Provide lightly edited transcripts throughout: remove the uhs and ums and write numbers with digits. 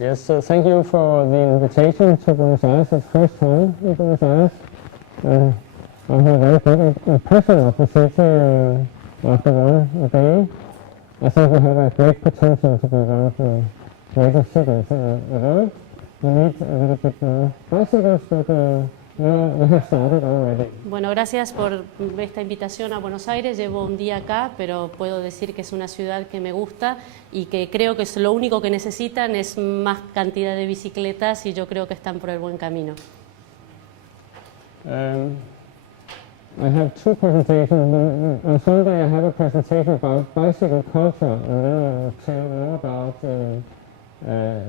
Yes, thank you for the invitation to Buenos Aires. It's first time in Buenos Aires. I have a very good impression of the city after one day. I think we have a great potential to be one of the greatest cities in the world. We need a little bit more bicycles, but we have started already. Bueno, gracias por esta invitación a Buenos Aires. Llevo un día acá, pero puedo decir que es una ciudad que me gusta y que creo que es lo único que necesitan es más cantidad de bicicletas y yo creo que están por el buen camino. I have two presentations. On Sunday I have a presentation about bicycle culture, and then I will tell more about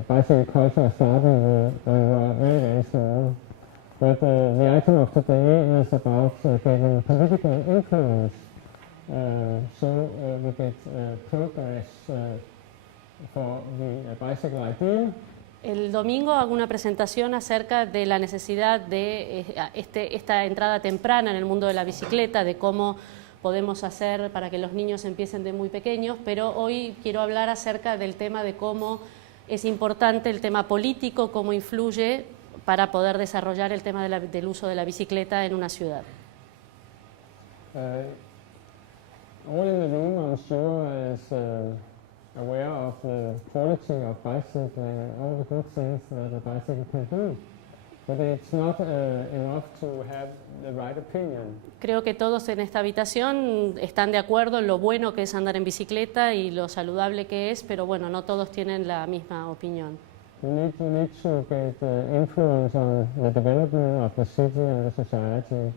bicycle culture starting when we are very, very small. But the item of today is about getting political influence, so we get progress for the bicycle idea. El domingo hago una presentación acerca de la necesidad de esta entrada temprana en el mundo de la bicicleta, de cómo podemos hacer para que los niños empiecen de muy pequeños, pero hoy quiero hablar acerca del tema de cómo es importante el tema político, cómo influye para poder desarrollar el tema del uso de la bicicleta en una ciudad. All in the room, I'm sure, is aware of the quality of bicycling and all the good things that a bicycle can do. But it's not enough to have the right opinion. Creo que todos en esta habitación están de acuerdo en lo bueno que es andar en bicicleta y lo saludable que es, pero bueno, no todos tienen la misma opinión. We need to get influence on the development of the city and the society.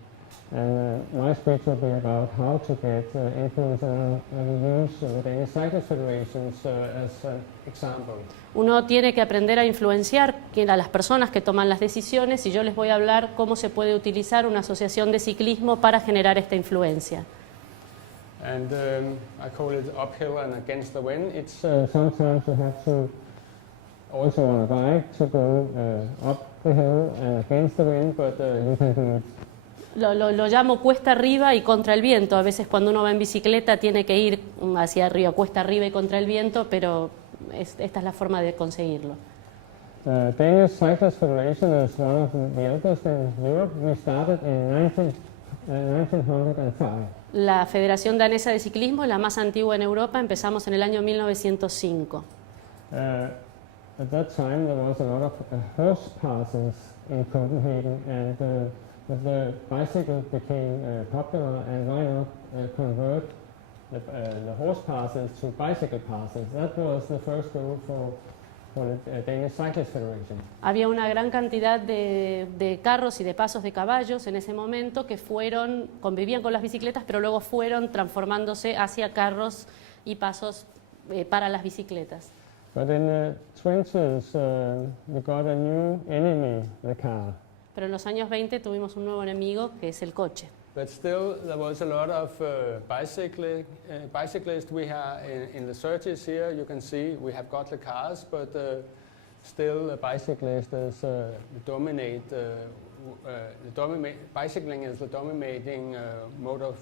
And my speech will be about how to get influence on the use of the Danish Cyclist Federation as an example. Uno tiene que aprender a influenciar a las personas que toman las decisiones y yo les voy a hablar cómo se puede utilizar una asociación de ciclismo para generar esta influencia. And I call it uphill and against the wind. It's sometimes you have to also on a bike to go up the hill and against the wind, but you can do it. Lo llamo cuesta arriba y contra el viento. A veces cuando uno va en bicicleta tiene que ir hacia arriba, cuesta arriba y contra el viento, pero esta es la forma de conseguirlo. Danish Cyclist Federation is one of the oldest in Europe. We started in 1905. La Federación Danesa de Ciclismo es la más antigua en Europa. Empezamos en el año 1905. At that time there was a lot of horse passes in Copenhagen, and the bicycle became popular, and why not convert the horse passes to bicycle passes? That was the first goal for the Danish Cyclist Federation. Había una gran cantidad de carros y de pasos de caballos en ese momento que convivían con las bicicletas, pero luego fueron transformándose hacia carros y pasos para las bicicletas. But in the 20s we got a new enemy, the car. Pero en los años 20 tuvimos un nuevo enemigo que es el coche. But still, there was a lot of bicyclists we have in the 30s here. You can see we have got the cars, but still the bicyclist is bicycling is the dominating mode of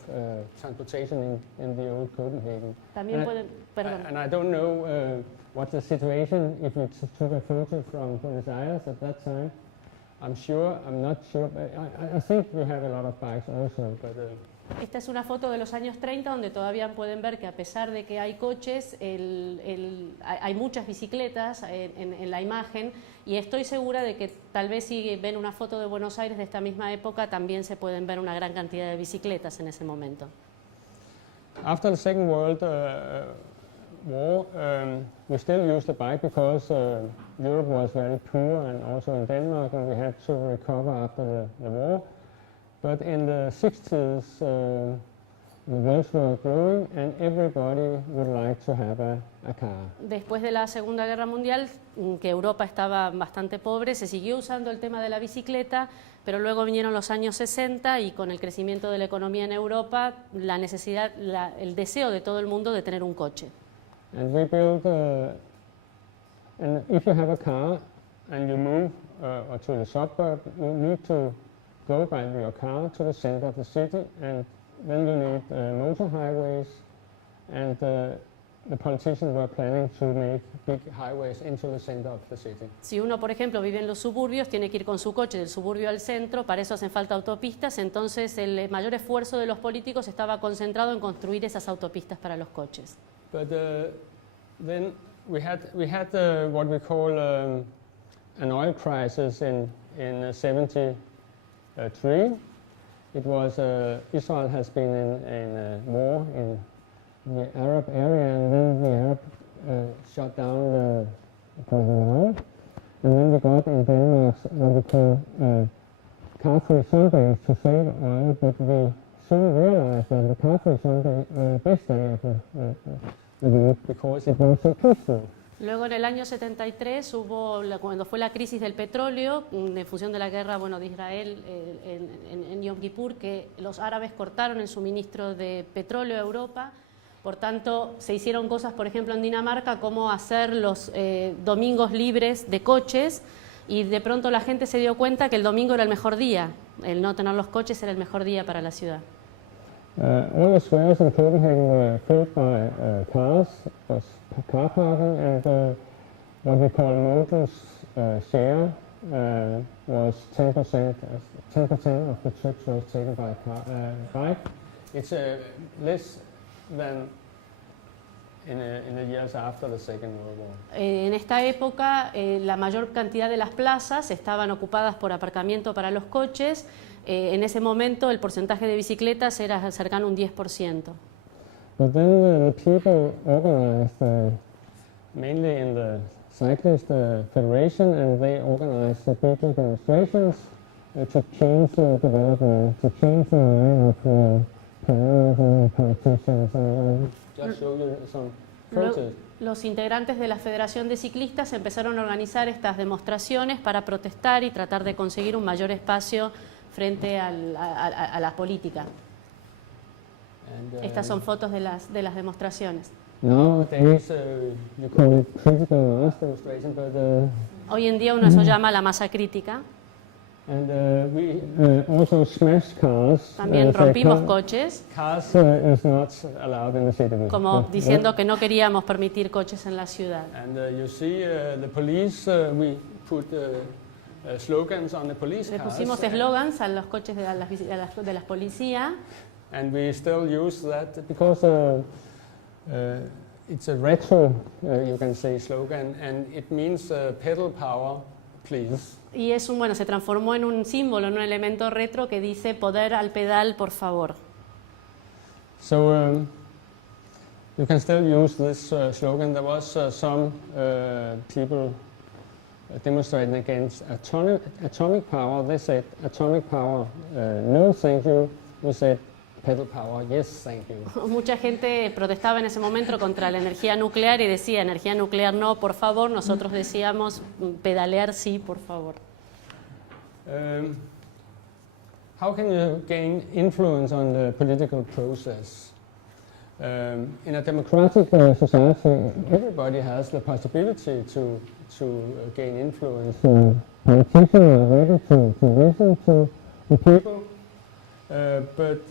transportation in the old Copenhagen. And I don't know what the situation if you took a photo from Buenos Aires at that time. I'm not sure, but I think we have a lot of bikes also. But, Esta es una foto de los años 30 donde todavía pueden ver que a pesar de que hay coches, hay muchas bicicletas en la imagen y estoy segura de que tal vez si ven una foto de Buenos Aires de esta misma época también se pueden ver una gran cantidad de bicicletas en ese momento. After the Second World War, we still used the bike because Europe was very poor, and also in Denmark, and we had to recover after the war. But in the 60s, the roads were growing, and everybody would like to have a car. Después de la Segunda Guerra Mundial, que Europa estaba bastante pobre, se siguió usando el tema de la bicicleta, pero luego vinieron los años 60 y con el crecimiento de la economía en Europa, la necesidad, el deseo de todo el mundo de tener un coche. And we built, and if you have a car and you move to the suburb, you need to go by your car to the center of the city, and then you need motor highways, and the politicians were planning to make big highways into the center of the city. Si uno, por ejemplo, vive en los suburbios, tiene que ir con su coche del suburbio al centro, para eso hacen falta autopistas, entonces el mayor esfuerzo de los políticos estaba concentrado en construir esas autopistas para los coches. But then we had what we call an oil crisis in 73. It was Israel has been in a war in the Arab area, and then the Arab shut down the oil, and then we got in Denmark what we call car-free Sundays to save oil, but we soon realized that the car-free Sunday were the best day of the week because it was so peaceful. Luego en el año 73 cuando fue la crisis del petróleo, en función de la guerra de Israel en Yom Kippur, que los árabes cortaron el suministro de petróleo a Europa. Por tanto, se hicieron cosas, por ejemplo, en Dinamarca, como hacer los domingos libres de coches, y de pronto la gente se dio cuenta que el domingo era el mejor día, el no tener los coches era el mejor día para la ciudad. All the squares in Copenhagen were filled by cars, was car parking, and what we call modus share was 10%. 10% of the trips was taken by bike. It's less than in the years after the Second World War. En esta época, la mayor cantidad de las plazas estaban ocupadas por aparcamiento para los coches. En ese momento, el porcentaje de bicicletas era cercano a un 10%. But then the people organized, mainly in the Cyclist Federation, and they organized the big demonstrations to change the development, to change the line of planners and politicians. Just show you some photos. Los integrantes de la Federación de Ciclistas empezaron a organizar estas demostraciones para protestar y tratar de conseguir un mayor espacio frente a la política. Estas son fotos de las demostraciones. Nowadays, you call it critical mass demonstration, but hoy en día uno eso llama la masa crítica. And we also smashed cars. También rompimos coches. Cars is not allowed in the city. Como diciendo que no queríamos permitir coches en la ciudad. And you see the police, we put slogans on the police Le cars. pusimos eslogans a los coches de las policías. And we still use that because it's a retro, you can say, slogan, and it means pedal power, please. Y se transformó en un símbolo, en un elemento retro que dice poder al pedal, por favor. So you can still use this slogan. There was some people demonstrating against atomic power. They said atomic power, no thank you. We said pedal power, yes, thank you. Mucha gente protestaba en ese momento contra la energía nuclear y decía, energía nuclear no, por favor. Nosotros decíamos, pedalear sí, por favor. How can you gain influence on the political process? In a democratic society, everybody has the possibility to gain influence. Politicians are ready to listen to the people. But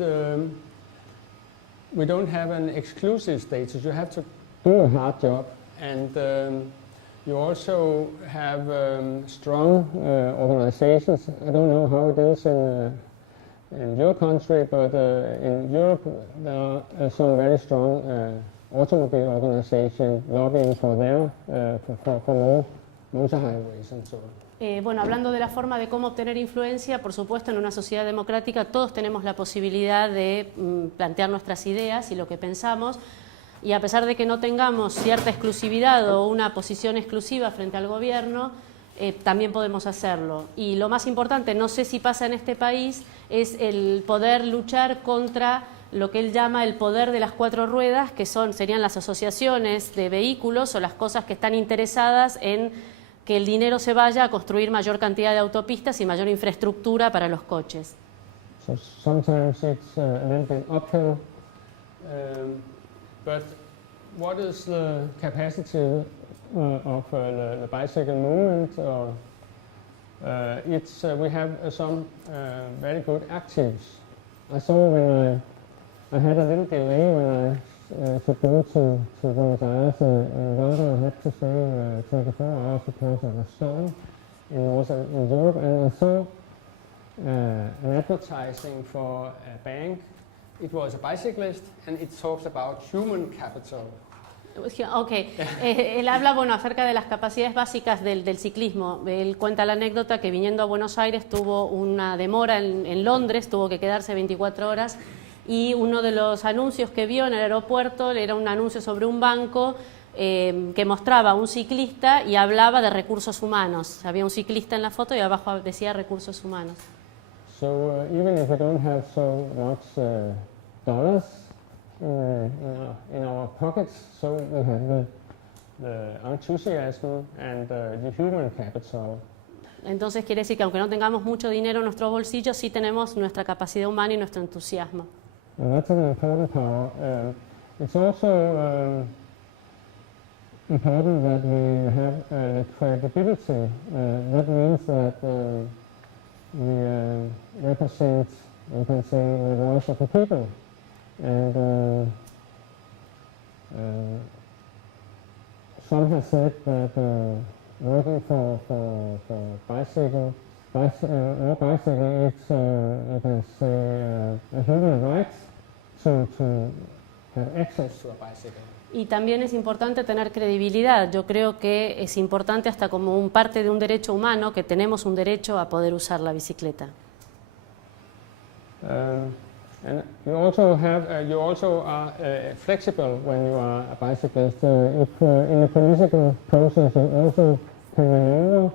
we don't have an exclusive status. You have to do a hard job, and you also have strong organizations. I don't know how it is in your country, but in Europe there are some very strong automobile organizations lobbying for more motor highways and so on. Hablando de la forma de cómo obtener influencia, por supuesto, en una sociedad democrática todos tenemos la posibilidad de plantear nuestras ideas y lo que pensamos, y a pesar de que no tengamos cierta exclusividad o una posición exclusiva frente al gobierno, también podemos hacerlo. Y lo más importante, no sé si pasa en este país, es el poder luchar contra lo que él llama el poder de las cuatro ruedas, que serían las asociaciones de vehículos o las cosas que están interesadas en que el dinero se vaya a construir mayor cantidad de autopistas y mayor infraestructura para los coches. So sometimes it's a little bit uphill, but what is the capacity of the bicycle movement? We have some very good actives. I saw when I had a little delay when to go to Buenos Aires in London, I had to stay 24 hours because of a storm in Northern Europe, and I saw an advertising for a bank. It was a bicyclist, and it talks about human capital. Ok, él habla bueno, acerca de las capacidades básicas del ciclismo. Él cuenta la anécdota que viniendo a Buenos Aires tuvo una demora en Londres, tuvo que quedarse 24 horas y uno de los anuncios que vio en el aeropuerto era un anuncio sobre un banco que mostraba a un ciclista y hablaba de recursos humanos. Había un ciclista en la foto y abajo decía recursos humanos. So even if we don't have so much dollars in our pockets, so we have the enthusiasm and the human capital. Entonces quiere decir que aunque no tengamos mucho dinero en nuestros bolsillos, sí tenemos nuestra capacidad humana y nuestro entusiasmo. And that's an important power. It's also important that we have credibility. That means that we represent, you can say, the voice of the people. And some have said that working for bicycling, it's, you can say, a human right to have access to a bicycle. Y también es importante tener credibilidad. Yo creo que es importante hasta como un parte de un derecho humano que tenemos un derecho a poder usar la bicicleta. And you also are flexible when you are a bicyclist. If in a political process you also can maneuver,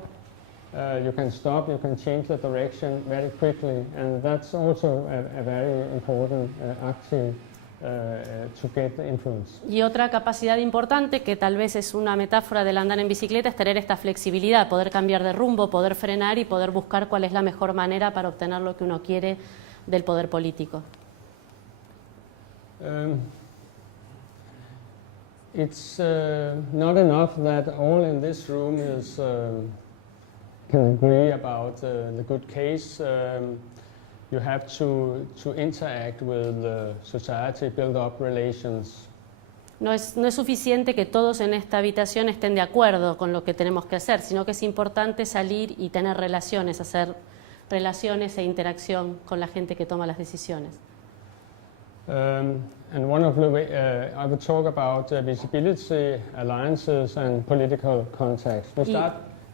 you can stop, you can change the direction very quickly, and that's also a very important active to get the influence. Y otra capacidad importante, que tal vez es una metáfora del andar en bicicleta, es tener esta flexibilidad, poder cambiar de rumbo, poder frenar y poder buscar cuál es la mejor manera para obtener lo que uno quiere del poder político. It's not enough that all in this room can agree about the good case. You have to interact with the society, build up relations. No es suficiente que todos en esta habitación estén de acuerdo con lo que tenemos que hacer, sino que es importante salir y tener relaciones, hacer relaciones e interacción con la gente que toma las decisiones. And one of the I would talk about visibility, alliances, and political contacts.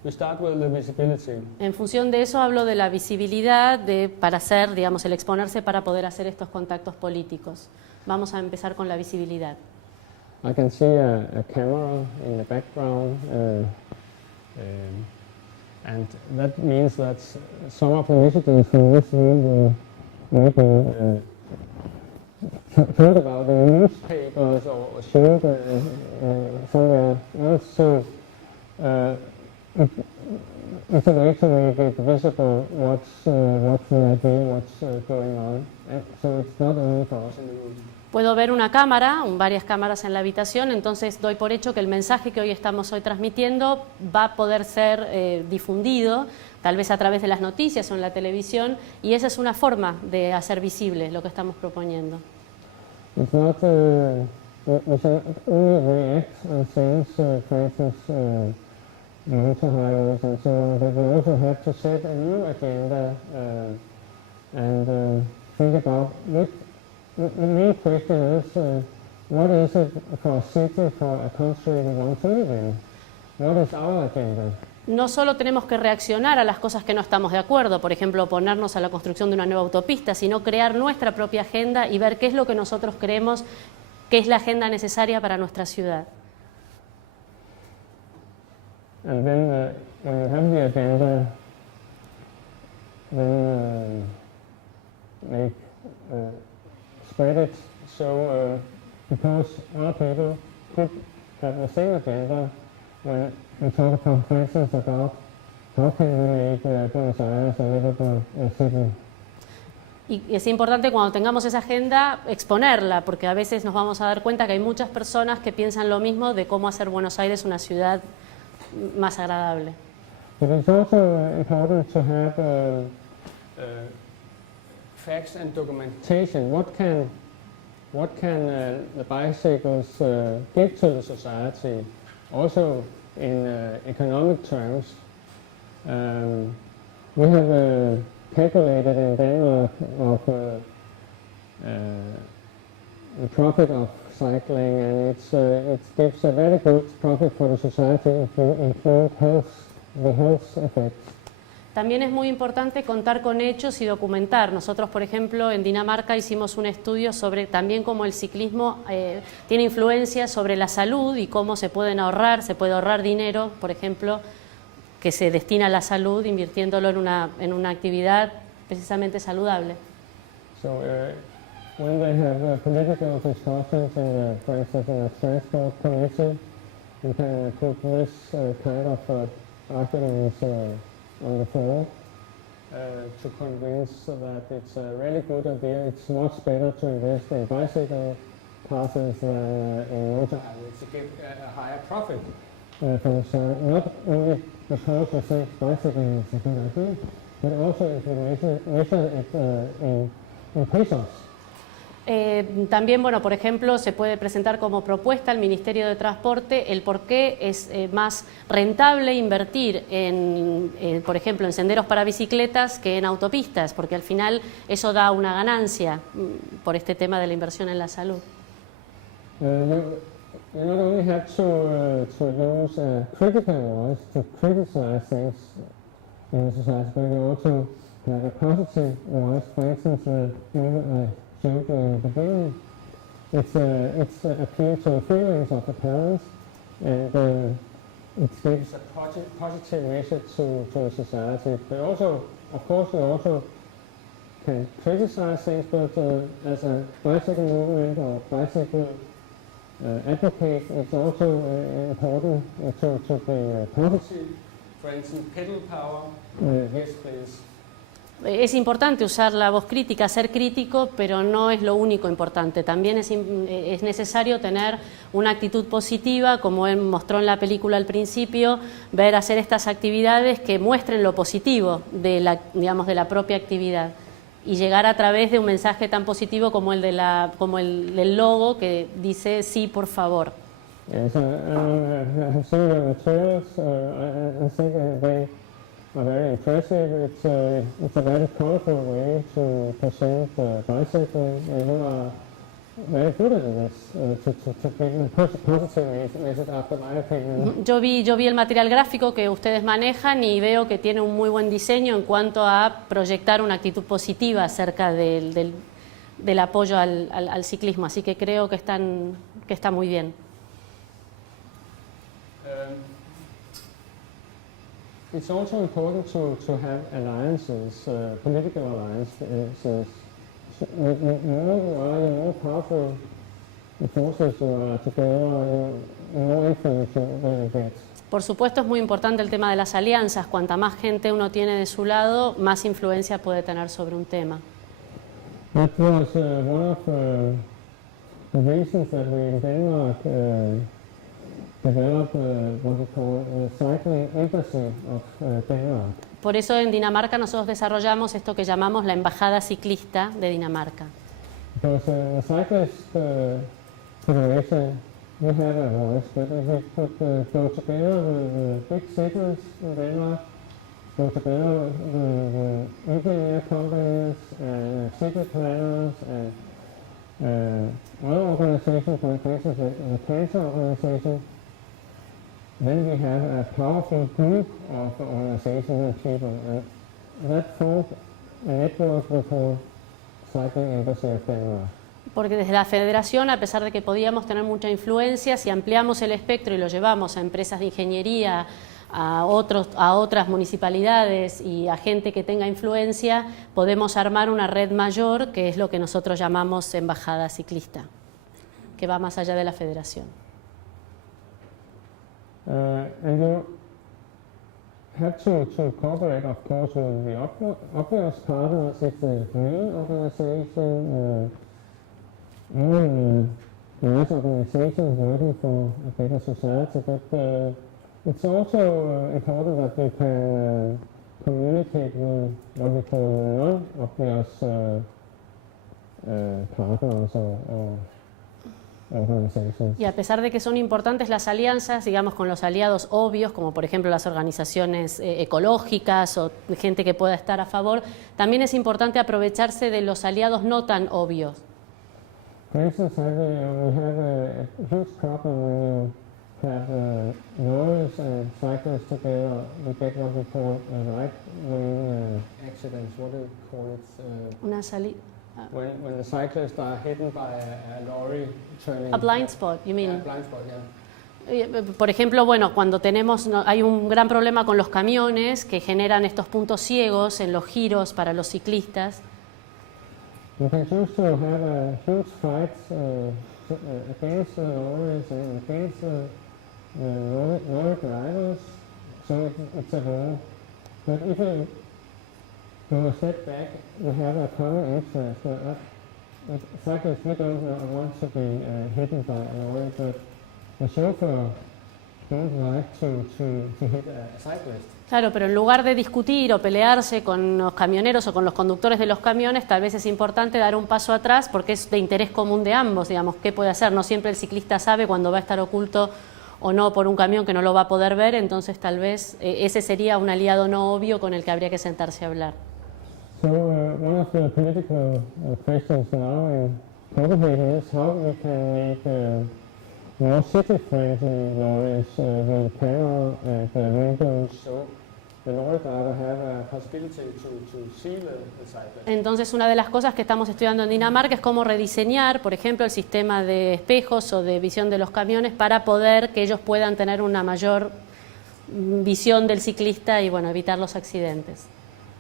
We start with the visibility. En función de eso hablo de la visibilidad para hacer, digamos, el exponerse para poder hacer estos contactos políticos. Vamos a empezar con la visibilidad. I can see a camera in the background, and that means that some of the visitors from this room will maybe heard about the newspapers or showed somewhere else. So it's a way to make it visible what's the idea, what's going on. And so it's not only for us in the room. Puedo ver una cámara, varias cámaras en la habitación, entonces doy por hecho que el mensaje que estamos hoy transmitiendo va a poder ser difundido, tal vez a través de las noticias o en la televisión, y esa es una forma de hacer visible lo que estamos proponiendo. It's not we should only react on things, for instance, motor highways and so on, but we also have to set a new agenda and think about the main question is what is it for a city, for a country we want to live in? What is our agenda? No solo tenemos que reaccionar a las cosas que no estamos de acuerdo, por ejemplo, oponernos a la construcción de una nueva autopista, sino crear nuestra propia agenda y ver qué es lo que nosotros creemos que es la agenda necesaria para nuestra ciudad. And then when you have the agenda, then spread it so because our people could have the same agenda when we talk about, for instance, about how can we make Buenos Aires a livable city. Y es importante cuando tengamos esa agenda exponerla, porque a veces nos vamos a dar cuenta que hay muchas personas que piensan lo mismo de cómo hacer Buenos Aires una ciudad más agradable. But it's also important to have facts and documentation. What can what can the bicycles give to the society, also in economic terms. We have calculated in Denmark of the profit of cycling, and it gives a very good profit for the society if you include the health effects. También es muy importante contar con hechos y documentar. Nosotros, por ejemplo, en Dinamarca hicimos un estudio sobre también cómo el ciclismo tiene influencia sobre la salud y cómo se puede ahorrar dinero, por ejemplo, que se destina a la salud invirtiéndolo en una actividad precisamente saludable. So, when they have political discussions, for instance, in a transport committee, you can put this kind of arguments on the floor to convince that it's a really good idea. It's much better to invest in bicycle passes than in motor highways to give a higher profit from the side. Not only because we think bicycling is a good idea, but also if you measure it in pesos. También, bueno, por ejemplo, se puede presentar como propuesta al Ministerio de Transporte el por qué es más rentable invertir por ejemplo, en senderos para bicicletas que en autopistas, porque al final eso da una ganancia por este tema de la inversión en la salud. You not only have to use a critical voice to criticize things in the society, but you also have a positive voice. For instance, in the beginning, it's appeal to the feelings of the parents, and it gives a positive message to the society. But also, of course, we also can criticize things, but as a bicycle movement or bicycle advocate, it's also important to be positive. For instance, pedal power. Yes, please. Es importante usar la voz crítica, ser crítico, pero no es lo único importante. También es necesario tener una actitud positiva, como él mostró en la película al principio, hacer estas actividades que muestren lo positivo de la propia actividad y llegar a través de un mensaje tan positivo como el del logo que dice sí, por favor. Yes, I have seen the materials. I think they are very impressive. It's a very colorful way to present bicycling, and you are very good at this, to bring a positive message, after my opinion. Yo vi el material gráfico que ustedes manejan y veo que tiene un muy buen diseño en cuanto a proyectar una actitud positiva acerca del apoyo al ciclismo, así que creo que está muy bien. It's also important to have alliances, political alliances. The more powerful the forces are together, the more influence you get. Por supuesto, es muy importante el tema de las alianzas. Cuanta más gente uno tiene de su lado, más influencia puede tener sobre un tema. That was one of the reasons that we in Denmark developed what we call the cycling embassy of Denmark. Por eso en Dinamarca nosotros desarrollamos esto que llamamos la Embajada Ciclista de Dinamarca. Because the cyclist federation, we have a voice, but if we could go together with the big cities in Denmark, go together with the engineer companies and city planners and other organizations, for instance the cancer organization, then we have a powerful group of organizations and people, and that formed a network we call Cycling Embassy of Denmark. Porque desde la federación, a pesar de que podíamos tener mucha influencia, si ampliamos el espectro y lo llevamos a empresas de ingeniería, a otras municipalidades y a gente que tenga influencia, podemos armar una red mayor, que es lo que nosotros llamamos Embajada Ciclista, que va más allá de la federación. And you have to cooperate, of course, with the obvious partners. It's the green organization, all nice organizations working for a better society, but it's also important that we can communicate with what we call non-obvious partners or organizations. Y a pesar de que son importantes las alianzas, digamos, con los aliados obvios, como por ejemplo las organizaciones ecológicas o gente que pueda estar a favor, también es importante aprovecharse de los aliados no tan obvios. For instance, we have a huge problem when you have lawyers and cyclists together. We get what we call right-wing accidents. What do you call it? Una salida. When the cyclists are hidden by a lorry turning. A blind spot, you mean? Yeah, blind spot, yeah. Por ejemplo, bueno, cuando hay un gran problema con los camiones que generan estos puntos ciegos en los giros para los ciclistas. You can choose to have a huge fight against the lorries and against the lorry drivers, so it's a war. But if you go a step back, you have a common interest. Cyclists, we don't want to be hidden by a lorry, but the chauffeur don't like to hit a cyclist. Claro, pero en lugar de discutir o pelearse con los camioneros o con los conductores de los camiones, tal vez es importante dar un paso atrás porque es de interés común de ambos, digamos, ¿qué puede hacer? No siempre el ciclista sabe cuándo va a estar oculto o no por un camión que no lo va a poder ver, entonces tal vez ese sería un aliado no obvio con el que habría que sentarse a hablar. So one of the political questions now in Copenhagen is how we can make more city-friendly lorries with camera and windows, so the lorry driver have a possibility to see the cyclist. Entonces, una de las cosas que estamos estudiando en Dinamarca es cómo rediseñar, por ejemplo, el sistema de espejos o de visión de los camiones para poder que ellos puedan tener una mayor visión del ciclista y, bueno, evitar los accidentes.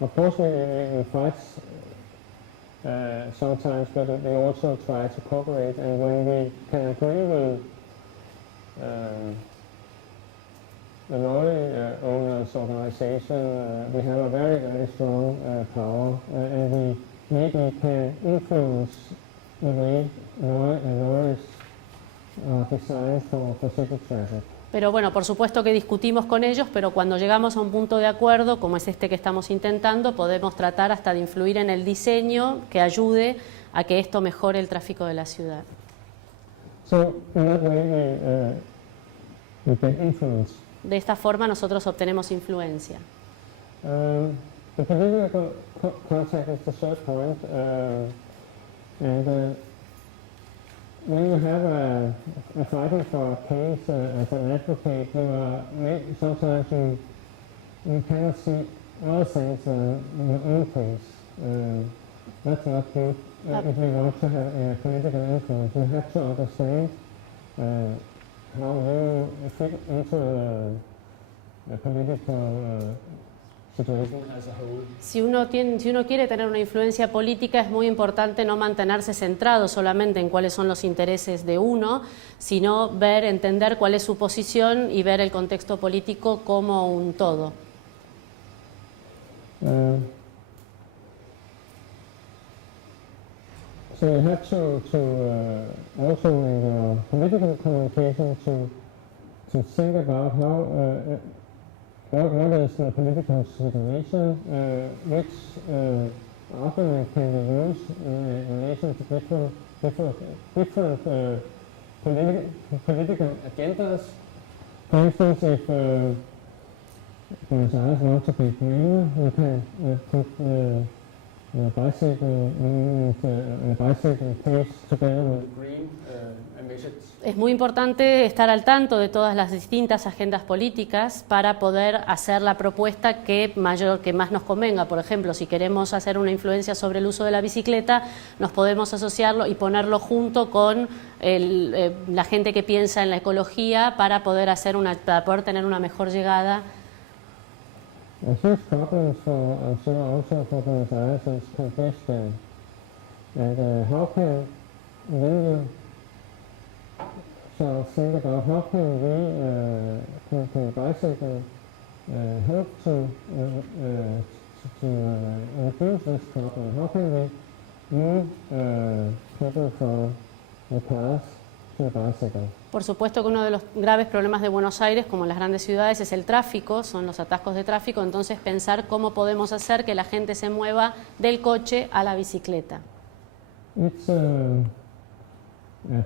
Of course, we fight sometimes, but we also try to cooperate, and when we can agree with the lorry owners organization, we have a very, very strong power, and we maybe can influence the way lorries are designed for city traffic. Pero bueno, por supuesto que discutimos con ellos, pero cuando llegamos a un punto de acuerdo, como es este que estamos intentando, podemos tratar hasta de influir en el diseño que ayude a que esto mejore el tráfico de la ciudad. So in that way we get influence. De esta forma nosotros obtenemos influencia. The political contact is the third point, and when you have a fighting for a case as an advocate, sometimes you cannot see all things in your own case. That's not good. If you want to have a political influence, you have to understand how you fit into the political situation as a whole. Si uno quiere tener una influencia política, es muy importante no mantenerse centrado solamente en cuáles son los intereses de uno, sino entender cuál es su posición y ver el contexto político como un todo. So you have to also in your political communication to think about how what is the political situation, which argument can be used in relation to different political agendas. For instance, if Buenos Aires wants to be greener, you can put the bicycle case together with green emissions. Es muy importante estar al tanto de todas las distintas agendas políticas para poder hacer la propuesta que más nos convenga. Por ejemplo, si queremos hacer una influencia sobre el uso de la bicicleta, nos podemos asociarlo y ponerlo junto con la gente que piensa en la ecología para poder tener una mejor llegada. A huge problem also for Buenos Aires is congestion. And how can we think about how can bicycle help to reduce this problem? How can we move people from the cars to the bicycle? Por supuesto que uno de los graves problemas de Buenos Aires, como en las grandes ciudades, es el tráfico, son los atascos de tráfico, entonces pensar cómo podemos hacer que la gente se mueva del coche a la bicicleta. It's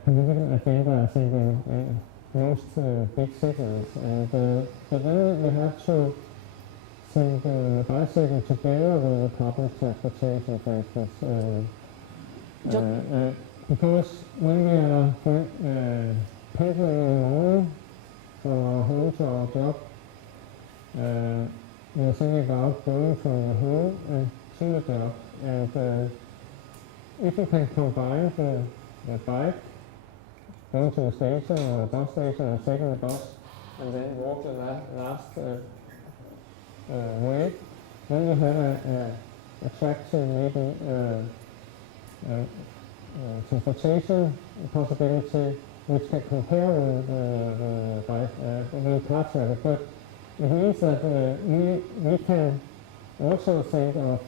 political agenda, I think, in most big cities. But then we have to think the bicycle together with the public transportation, for instance. Because when we are pedaling in the morning from our home to our job, we're thinking about going from the home and to the job. And if you can combine the bike, going to the station or the bus station and taking the bus, and then walk the last way, then you have a attraction, maybe transportation possibility which can compare with the car traffic. But it means that we can also think of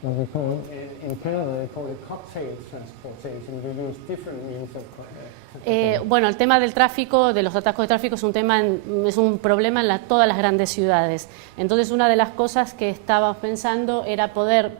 what we call, in Canada they call it cocktail transportation. We use different means of Bueno, el tema del tráfico, de los atascos de tráfico es un problema en todas las grandes ciudades. Entonces, una de las cosas que estábamos pensando era poder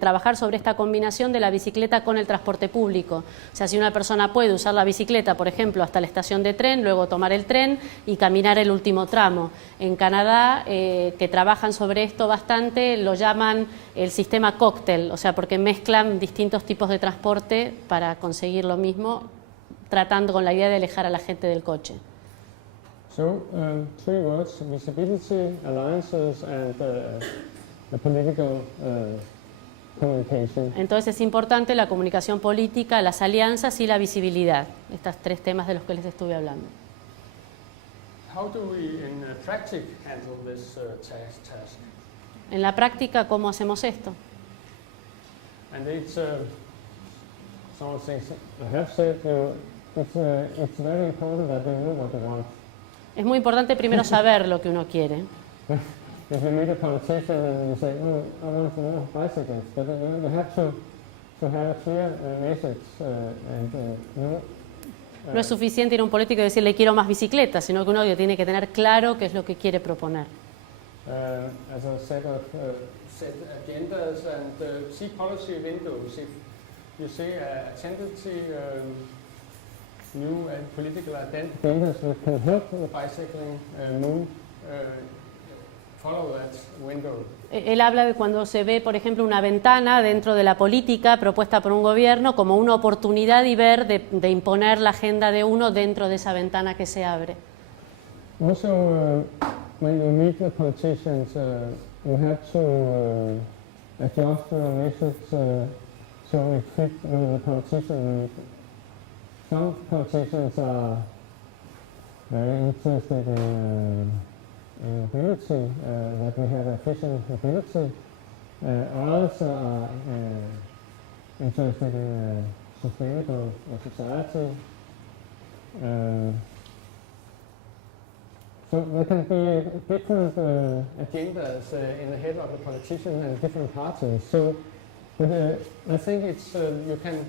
trabajar sobre esta combinación de la bicicleta con el transporte público. O sea, si una persona puede usar la bicicleta, por ejemplo, hasta la estación de tren, luego tomar el tren y caminar el último tramo. En Canadá, que trabajan sobre esto bastante, lo llaman el sistema cóctel, o sea, porque mezclan distintos tipos de transporte para conseguir lo mismo, tratando con la idea de alejar a la gente del coche. So, three words: visibility, alliances, and the political communication. Entonces es importante la comunicación política, las alianzas y la visibilidad. Estos tres temas de los que les estuve hablando. How do we, in practice, handle this task? En la práctica, ¿cómo hacemos esto? And it's some things I have said. It's very important that we know what we want. Es muy importante primero saber lo que uno quiere. If you meet a politician and you say, "Oh, I want more bicycles," but you have to have a clear message No es suficiente ir a un político y decirle quiero más bicicletas, sino que uno tiene que tener claro qué es lo que quiere proponer. As a set of set agendas and see policy windows. If you see a tendency, new political agendas that can help the bicycling move, follow that window. Él habla de cuando se ve, por ejemplo, una ventana dentro de la política propuesta por un gobierno como una oportunidad y ver de imponer la agenda de uno dentro de esa ventana que se abre. Also, when you meet the politicians, you have to adjust your message so it fits with the politician. Some politicians are very interested in mobility, that we have efficient mobility. Others are interested in sustainable society. So there can be different agendas in the head of the politician and different parties. So, but I think it's you can,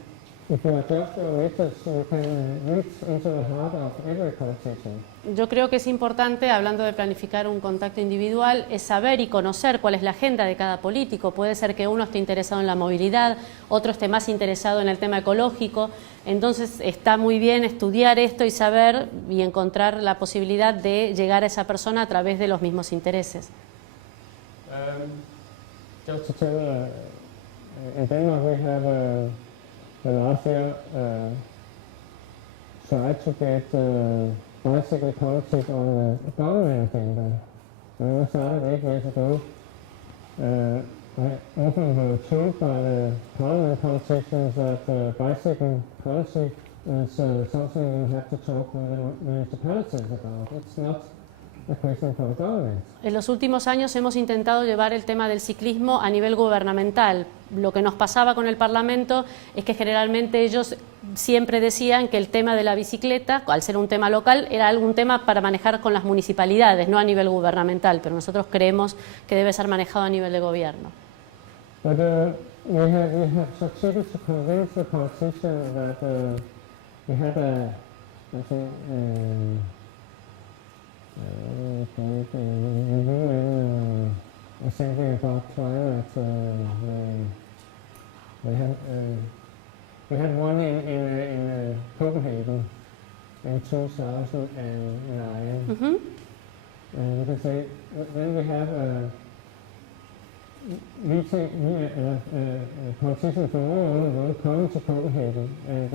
if you adjust your message, you can reach into the heart of every politician. Yo creo que es importante, hablando de planificar un contacto individual, es saber y conocer cuál es la agenda de cada político. Puede ser que uno esté interesado en la movilidad, otro esté más interesado en el tema ecológico. Entonces está muy bien estudiar esto y saber y encontrar la posibilidad de llegar a esa persona a través de los mismos intereses. Just to tell, in Denmark we have the last year tried to get bicycle politics on the government agenda. When I started 8 years ago, I often were told by the parliament politicians that bicycle policy is something you have to talk with the municipalities about. It's not a question for the government. En los últimos años hemos intentado llevar el tema del ciclismo a nivel gubernamental. Lo que nos pasaba con el Parlamento es que generalmente ellos siempre decían que el tema de la bicicleta, al ser un tema local, era algún tema para manejar con las municipalidades, no a nivel gubernamental, pero nosotros creemos que debe ser manejado a nivel de gobierno. But we have succeeded to convince the politicians that we have something about climate. We had one in Copenhagen in 2009. Ujú. And you can say when we have politicians from all over the world coming to Copenhagen, and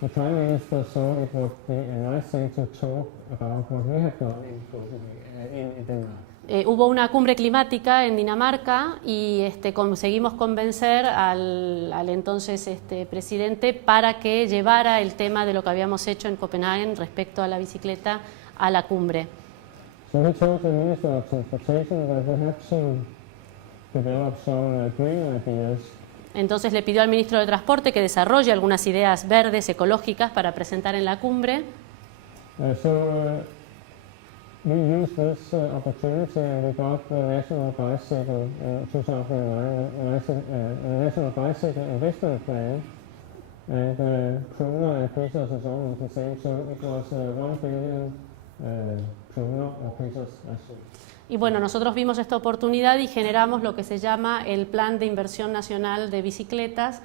the Prime Minister thought it would be a nice thing to talk about what we have done in Copenhagen, in Denmark. Hubo una cumbre climática en Dinamarca y conseguimos convencer al entonces presidente para que llevara el tema de lo que habíamos hecho en Copenhague respecto a la bicicleta a la cumbre. So he told the Minister of Transportation that we have to develop some green ideas. Entonces le pidió al ministro de Transporte que desarrolle algunas ideas verdes, ecológicas, para presentar en la cumbre. We used this opportunity and we got the National Bicycle in 2009, the National Bicycle Investment Plan, and Kroner and pesos is almost the same, so it was 1 billion kroner or pesos. Y bueno, nosotros vimos esta oportunidad y generamos lo que se llama el Plan de Inversión Nacional de Bicicletas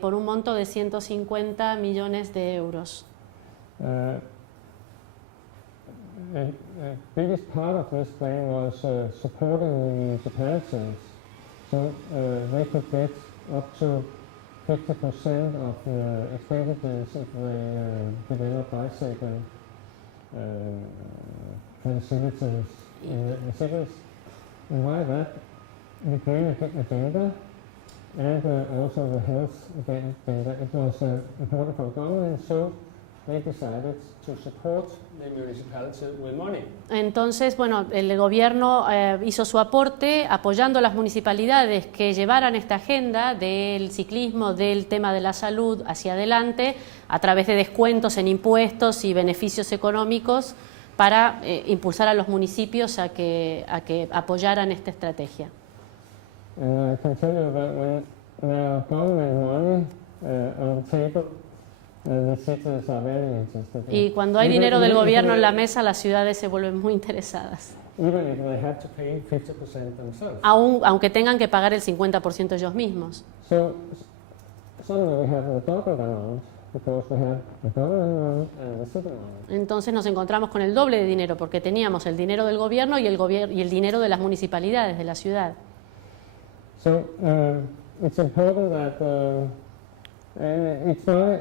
por un monto de 150 millones de euros. The biggest part of this plan was supporting the municipalities, so they could get up to 50% of the expenditures if they develop bicycle facilities in the cities. And why that? The green agenda and also the health agenda. It was important for the government, so they decided to support the municipality with money. Entonces, bueno, el gobierno hizo su aporte apoyando a las municipalidades que llevaran esta agenda del ciclismo, del tema de la salud hacia adelante a través de descuentos en impuestos y beneficios económicos para impulsar a los municipios a que apoyaran esta estrategia. I can tell you that when there are government money on the table, the cities are very interested. Y cuando hay dinero del gobierno en la mesa, las ciudades se vuelven muy interesadas. Even if they have to pay 50% themselves. Aunque tengan que pagar el 50% ellos mismos. So suddenly we have a double amount because we have the government money and the city money. Entonces nos encontramos con el doble de dinero porque teníamos el dinero del gobierno y el dinero de las municipalidades de la ciudad. So it's important that and it's my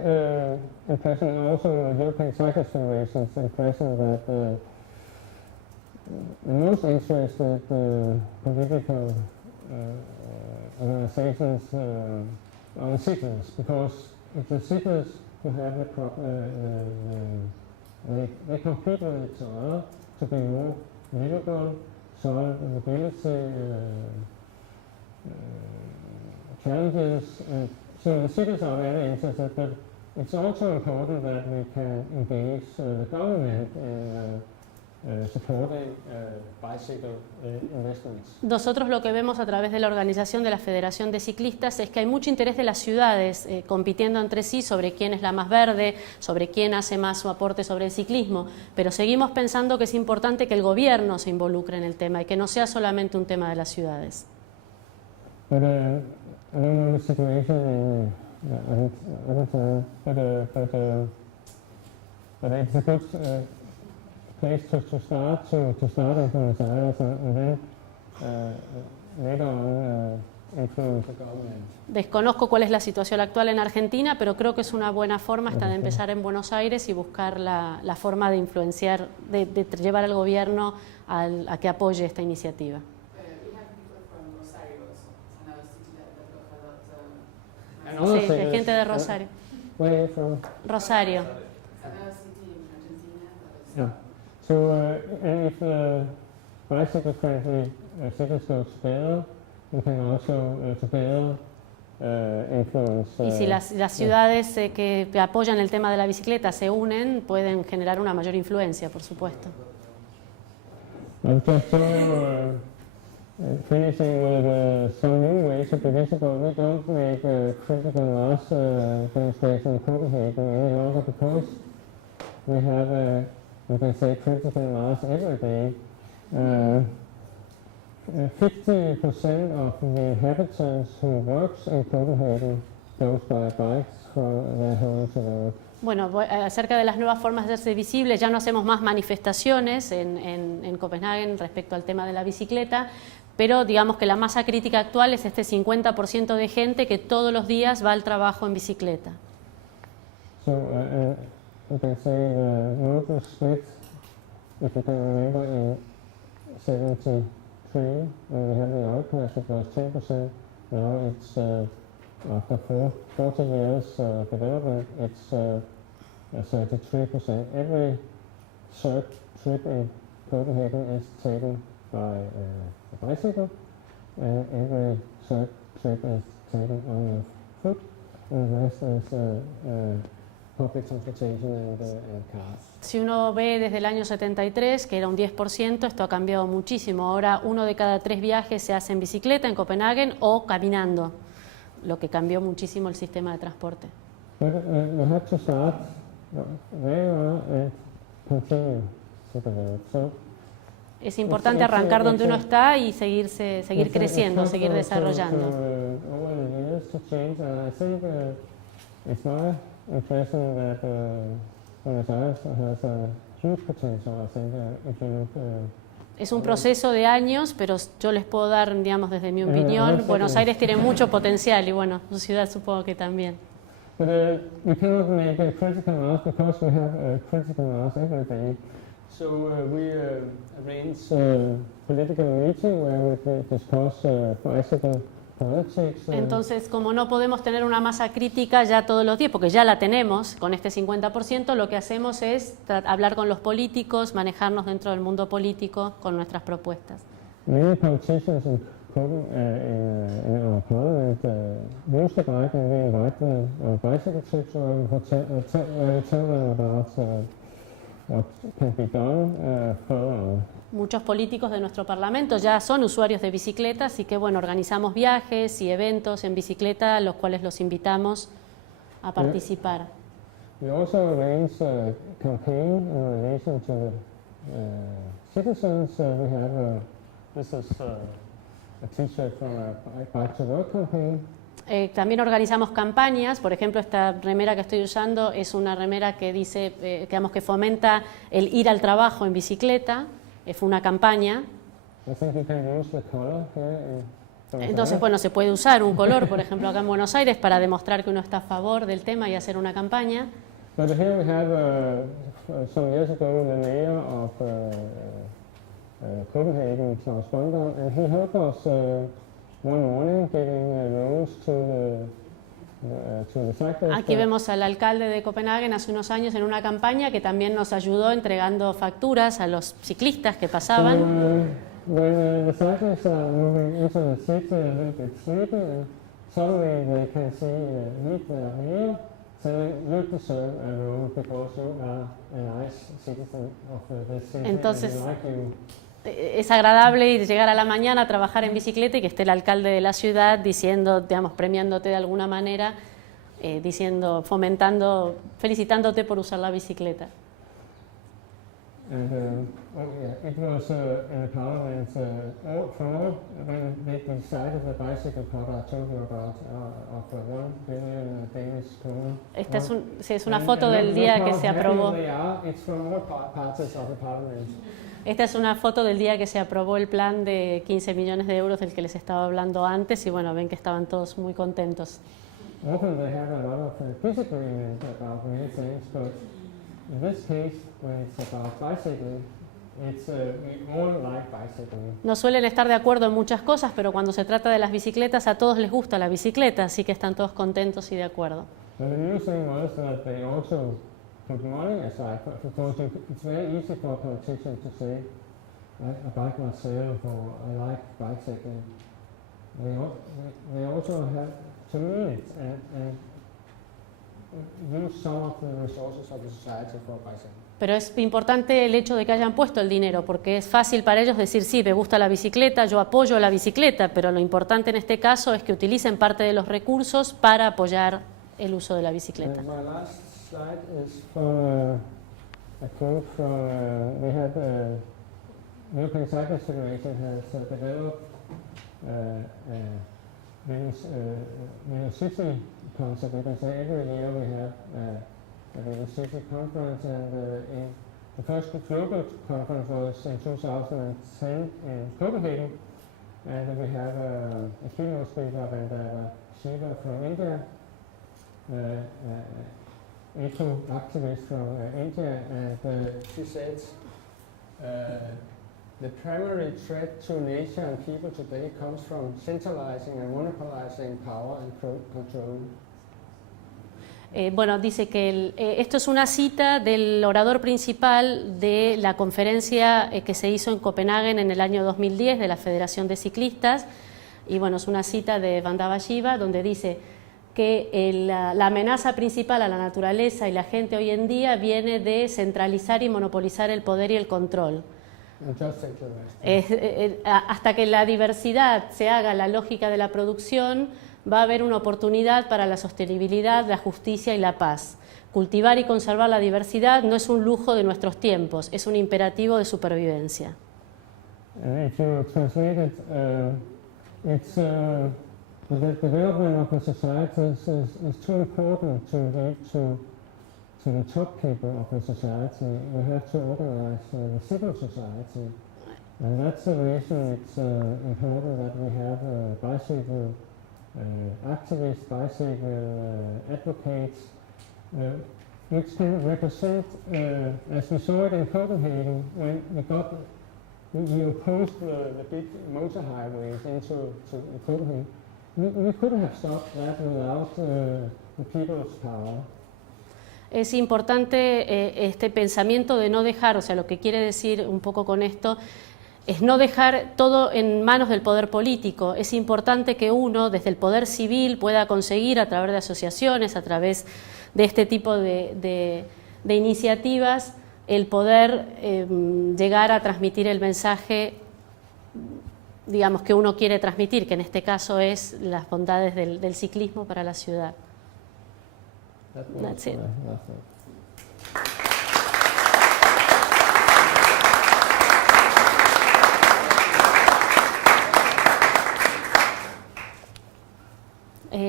impression, and also the European Cyclist Federation's impression, that the most interested political organizations are the cities, because if the cities who have they compete with each other to be more livable, solve mobility challenges. So the cities are very interested, but it's also important that we can engage the government in supporting bicycle investments. Nosotros lo que vemos a través de la organización de la Federación de Ciclistas es que hay mucho interés de las ciudades compitiendo entre sí sobre quién es la más verde, sobre quién hace más su aporte sobre el ciclismo, pero seguimos pensando que es importante que el gobierno se involucre en el tema y que no sea solamente un tema de las ciudades. But I don't know the situation in other time, but it's a good place to start in Buenos Aires and then later on influence the government. Desconozco cuál es la situación actual en Argentina, pero creo que es una buena forma esta de empezar en Buenos Aires y buscar la forma de influenciar, de llevar al gobierno a que apoye esta iniciativa. Sí, de gente de Rosario. Where are you from? Rosario. Yeah. So and if bicycle-friendly cities go together, we can also together influence. Y si las ciudades que apoyan el tema de la bicicleta se unen, pueden generar una mayor influencia, por supuesto. Finishing with some new ways to be visible. We don't make critical mass demonstration in Copenhagen any longer because we have, you can say, critical mass every day. 50% of the inhabitants who works in Copenhagen goes by bikes from their home to work. Bueno, acerca de las nuevas formas de hacerse visibles, ya no hacemos más manifestaciones en Copenhague respecto al tema de la bicicleta, pero digamos que la masa crítica actual es este 50% de gente que todos los días va al trabajo en bicicleta. So you can say the motor split, if you can remember, in 73, when we had the oil crash, it was 10%. Now it's after 40 years development, it's 33%. Every third trip in Copenhagen is taken by a bicycle, and every third trip is taken on foot, and the rest is public transportation and cars. Si uno ve desde el año 73, que era un 10%, esto ha cambiado muchísimo. Ahora 1 de cada 3 viajes se hace en bicicleta en Copenhague o caminando, lo que cambió muchísimo el sistema de transporte. But we have to start where you are and continue to develop. So Es importante arrancar donde uno está y seguir creciendo, seguir desarrollando. Over the years to change, and I think it's my impression that Buenos Aires has a huge potential. I think if you look. Es un proceso de años, pero yo les puedo dar, digamos, desde mi opinión, Buenos Aires tiene mucho potencial y bueno, su ciudad supongo que también. But we cannot make a critical mass because we have a critical mass every day. So we arrange a political meeting where we discuss bicycle politics. Entonces, como no podemos tener una masa crítica ya todos los días, porque ya la tenemos con este 50%, lo que hacemos es hablar con los políticos, manejarnos dentro del mundo político con nuestras propuestas. Many politicians in our parliament use the bike, and we invite them on bicycle trips where we tell them about what can be done further. Muchos políticos de nuestro parlamento ya son usuarios de bicicletas, así que bueno, organizamos viajes y eventos en bicicleta, a los cuales los invitamos a participar. We also arrange a campaign in relation to the citizens. We have this is a t-shirt from a Bike to Work campaign. También organizamos campañas, por ejemplo, esta remera que estoy usando es una remera que dice, digamos, que fomenta el ir al trabajo en bicicleta. Fue una campaña. Entonces, bueno, se puede usar un color, por ejemplo, acá en Buenos Aires, para demostrar que uno está a favor del tema y hacer una campaña. But here we have some years ago the mayor of Copenhagen, Claus Bondam, and he helped us one morning giving rules to the cyclists. Aquí vemos al alcalde de Copenhague hace unos años en una campaña que también nos ayudó entregando facturas a los ciclistas que pasaban. So, when the cyclists are moving into the city a little bit sleepy, and suddenly they can see meet their mayor, saying you deserve a rule because you are a nice citizen of this city. Entonces, and we like you. Es agradable ir, llegar a la mañana a trabajar en bicicleta y que esté el alcalde de la ciudad diciendo, digamos, premiándote de alguna manera, diciendo, fomentando, felicitándote por usar la bicicleta. And it was in the parliament when they decided the bicycle part I told you about of 1 billion Danish kroner. Esta es una foto del día que se aprobó. It's from all parties of the parliament. Esta es una foto del día que se aprobó el plan de 15 millones de euros del que les estaba hablando antes y bueno, ven que estaban todos muy contentos. Often they have a lot of disagreement about many things, but in this case, when it's about bicycling, we all like bicycling. No suelen estar de acuerdo en muchas cosas, pero cuando se trata de las bicicletas, a todos les gusta la bicicleta, así que están todos contentos y de acuerdo. But the new thing was that they also put money aside, because it's very easy for a politician to say, I bike myself or I like bicycling. They also have to mean it and use some of the resources of the society for bicycling. Pero es importante el hecho de que hayan puesto el dinero, porque es fácil para ellos decir, sí, me gusta la bicicleta, yo apoyo la bicicleta, pero lo importante en este caso es que utilicen parte de los recursos para apoyar el uso de la bicicleta. My last slide is from a quote from we had European Cyclist Federation has developed City concept. We can say every year we have at the CC conference, and the first global conference was in 2010 in Copenhagen, and we have a keynote speaker, Vandana Shiva from India, eco-activist from India, and she said the primary threat to nature and people today comes from centralizing and monopolizing power and control. Bueno, dice que esto es una cita del orador principal de la conferencia que se hizo en Copenhague en el año 2010 de la Federación de Ciclistas, y bueno, es una cita de Vandana Shiva donde dice que la amenaza principal a la naturaleza y la gente hoy en día viene de centralizar y monopolizar el poder y el control. Hasta que la diversidad se haga la lógica de la producción, va a haber una oportunidad para la sostenibilidad, la justicia y la paz. Cultivar y conservar la diversidad no es un lujo de nuestros tiempos, es un imperativo de supervivencia. If you translate it, it's the development of the societies is too important to lead to the top people of the society. We have to organize the civil society, and that's the reason it's important that we have bicycle activists, bicycle advocates, which can represent, as we saw it in Copenhagen, when we opposed the big motor highways into Copenhagen. We couldn't have stopped that without the people's power. Es importante este pensamiento de no dejar, o sea, lo que quiere decir un poco con esto, es no dejar todo en manos del poder político. Es importante que uno, desde el poder civil, pueda conseguir a través de asociaciones, a través de este tipo de iniciativas, el poder llegar a transmitir el mensaje, digamos, que uno quiere transmitir, que en este caso es las bondades del ciclismo para la ciudad. That's it.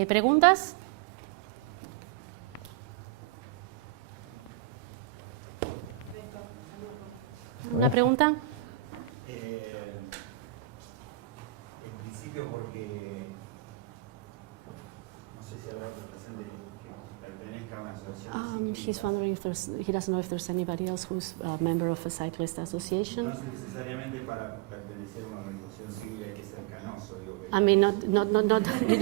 ¿Preguntas? ¿Una pregunta? En principio porque no sé si habrá otro presente que pertenezca a una asociación. He's wondering if he doesn't know if there's anybody else who's a member of a cyclist association. No es necesariamente para pertenecer a una organización civil hay que ser canoso. I mean, not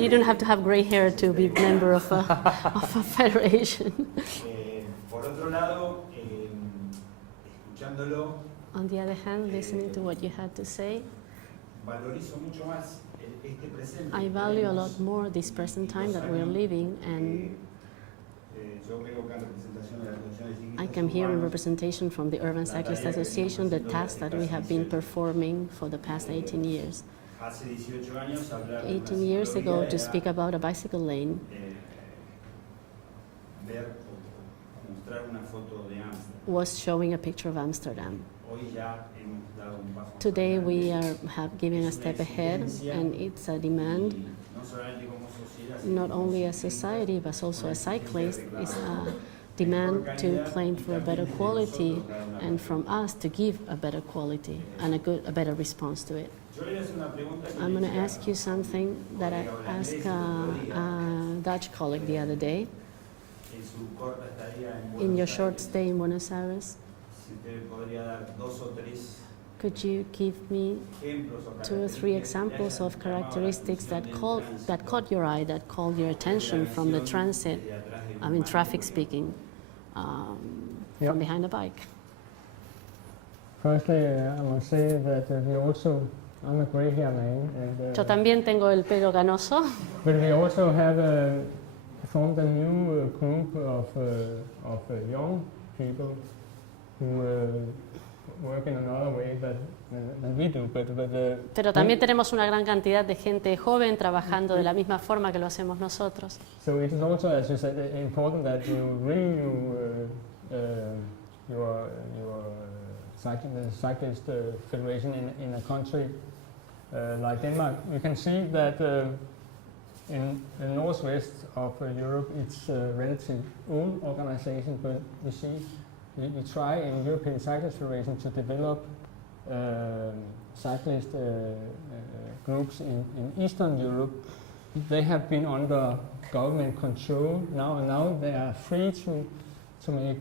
you don't have to have gray hair to be a member of a federation. Por otro lado, escuchándolo, On the other hand, listening to what you had to say, valorizo mucho más este presente. I value a lot more this present time that we're living, and Yo vengo acá en representación de la Asociación de Ciclistas I come here in Urbanos. representation from the Urban Cyclist Association, the task that we have been performing for the past 18 years. Hace 18 años hablar de una 18 years ago, ciclovía to era, speak about a bicycle lane, ver o mostrar una foto de Ámsterdam. was showing a picture of Amsterdam. Hoy ya hemos dado un paso más Today we adelante. have given a step ahead, and it's a demand, Y no solamente como sociedad, not only as society, but also as cyclists, is a demand to claim for a better quality, and from us to give a better quality and a better response to it. Yo le voy a hacer una pregunta que I'm le going to hice a- ask you something that I asked a Dutch colleague the other day. en su corta estadía en Buenos In your Aires, short stay in Buenos Aires, si usted me podría dar 2 o 3 could you give me ejemplos o 2 or 3 examples of characteristics that caught your eye, that called your attention from the transit, I mean traffic speaking, Yep. from behind a bike? Firstly, I must say that we also, I'm a gray hair man, and Yo también tengo el pelo canoso, but we also have formed a new group of young people who work in another way than we do. pero también tenemos una gran cantidad de gente joven trabajando de la misma forma que lo hacemos nosotros. So it is also, as you said, important that you renew your cyclist federation in a country like Denmark. You can see that in the northwest of Europe, it's a relatively old organization, but you see, we try in European Cyclist Federation to develop cyclist groups in Eastern Europe. They have been under government control now, and now they are free to make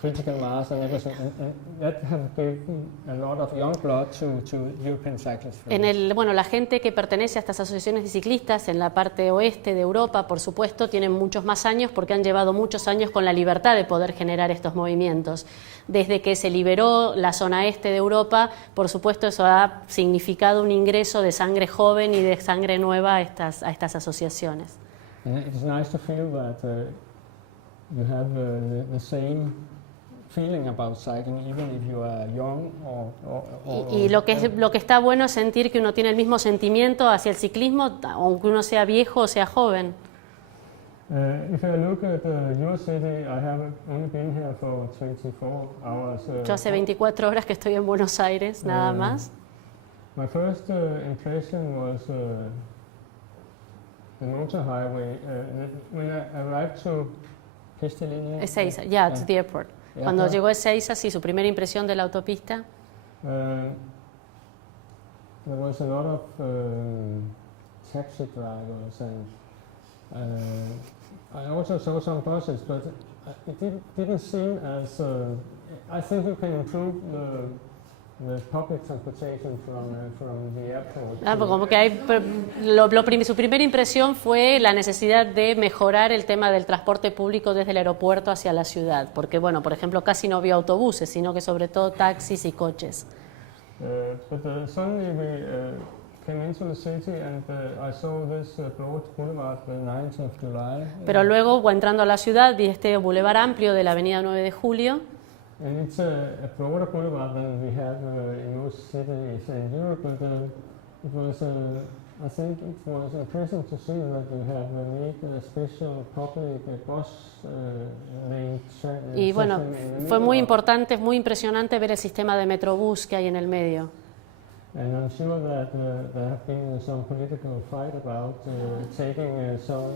critical mass and everything, and that have given a lot of young blood to European Cyclist Federation. Bueno, la gente que pertenece a estas asociaciones de ciclistas en la parte oeste de Europa, por supuesto, tienen muchos más años porque han llevado muchos años con la libertad de poder generar estos movimientos. Desde que se liberó la zona este de Europa, por supuesto, eso ha significado un ingreso de sangre joven y de sangre nueva a estas asociaciones. And it's nice to feel that you have the same feeling about cycling, even if you are young Y lo que está bueno es sentir que uno tiene el mismo sentimiento hacia el ciclismo, aunque uno sea viejo o sea joven. If I look at your city, I have only been here for 24 hours. Yo hace 24 horas que estoy en Buenos Aires, nada más. My first impression was the motor highway. When I arrived to Castellini. Ezeiza, yeah, to the airport. Cuando llegó a Ezeiza, sí, su primera impresión de la autopista. There was a lot of taxi drivers, and I also saw some buses, but it didn't seem as. I think you can improve the public transportation from the airport. Como que su primera impresión fue la necesidad de mejorar el tema del transporte público desde el aeropuerto hacia la ciudad, porque bueno, por ejemplo, casi no vio autobuses, sino que sobre todo taxis y coches. But suddenly we came into the city and I saw this broad boulevard, the 9th of July. Pero luego, entrando a la ciudad, vi este bulevar amplio de la avenida 9 de Julio. And it's a broader boulevard than we have in most cities in Europe, but it was, I think it was impressive to see that we have made a special public bus lane. Y bueno, fue muy importante, muy impresionante ver el sistema de Metrobús que hay en el medio. And I'm sure that there have been some political fight about taking some.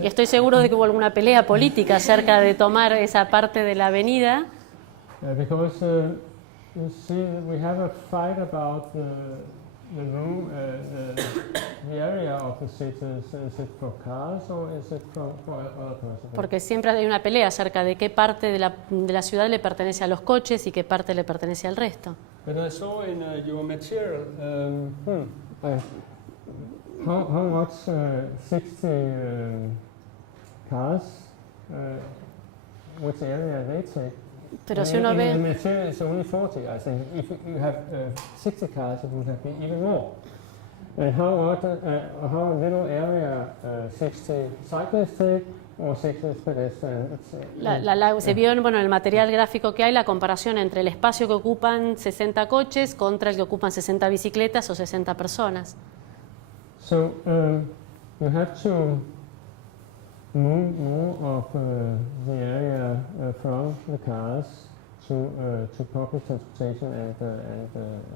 Y estoy seguro de que hubo alguna pelea política acerca de tomar esa parte de la avenida. Because you see, we have a fight about the room, the area of the city. Is it for cars or is it for other persons? Porque siempre hay una pelea acerca de qué parte de la ciudad le pertenece a los coches y qué parte le pertenece al resto. But I saw in your material, how much 60 cars, which area they take? Pero si uno ve... The material is only 40, I think. If you have 60 cars, it would have been even more. And how little area 60 cyclists take, or 60 pedestrians? Se vio en el material gráfico que hay la comparación entre el espacio que ocupan 60 coches contra el que ocupan 60 bicicletas o 60 personas. So you have to move more of the area from the cars to public transportation and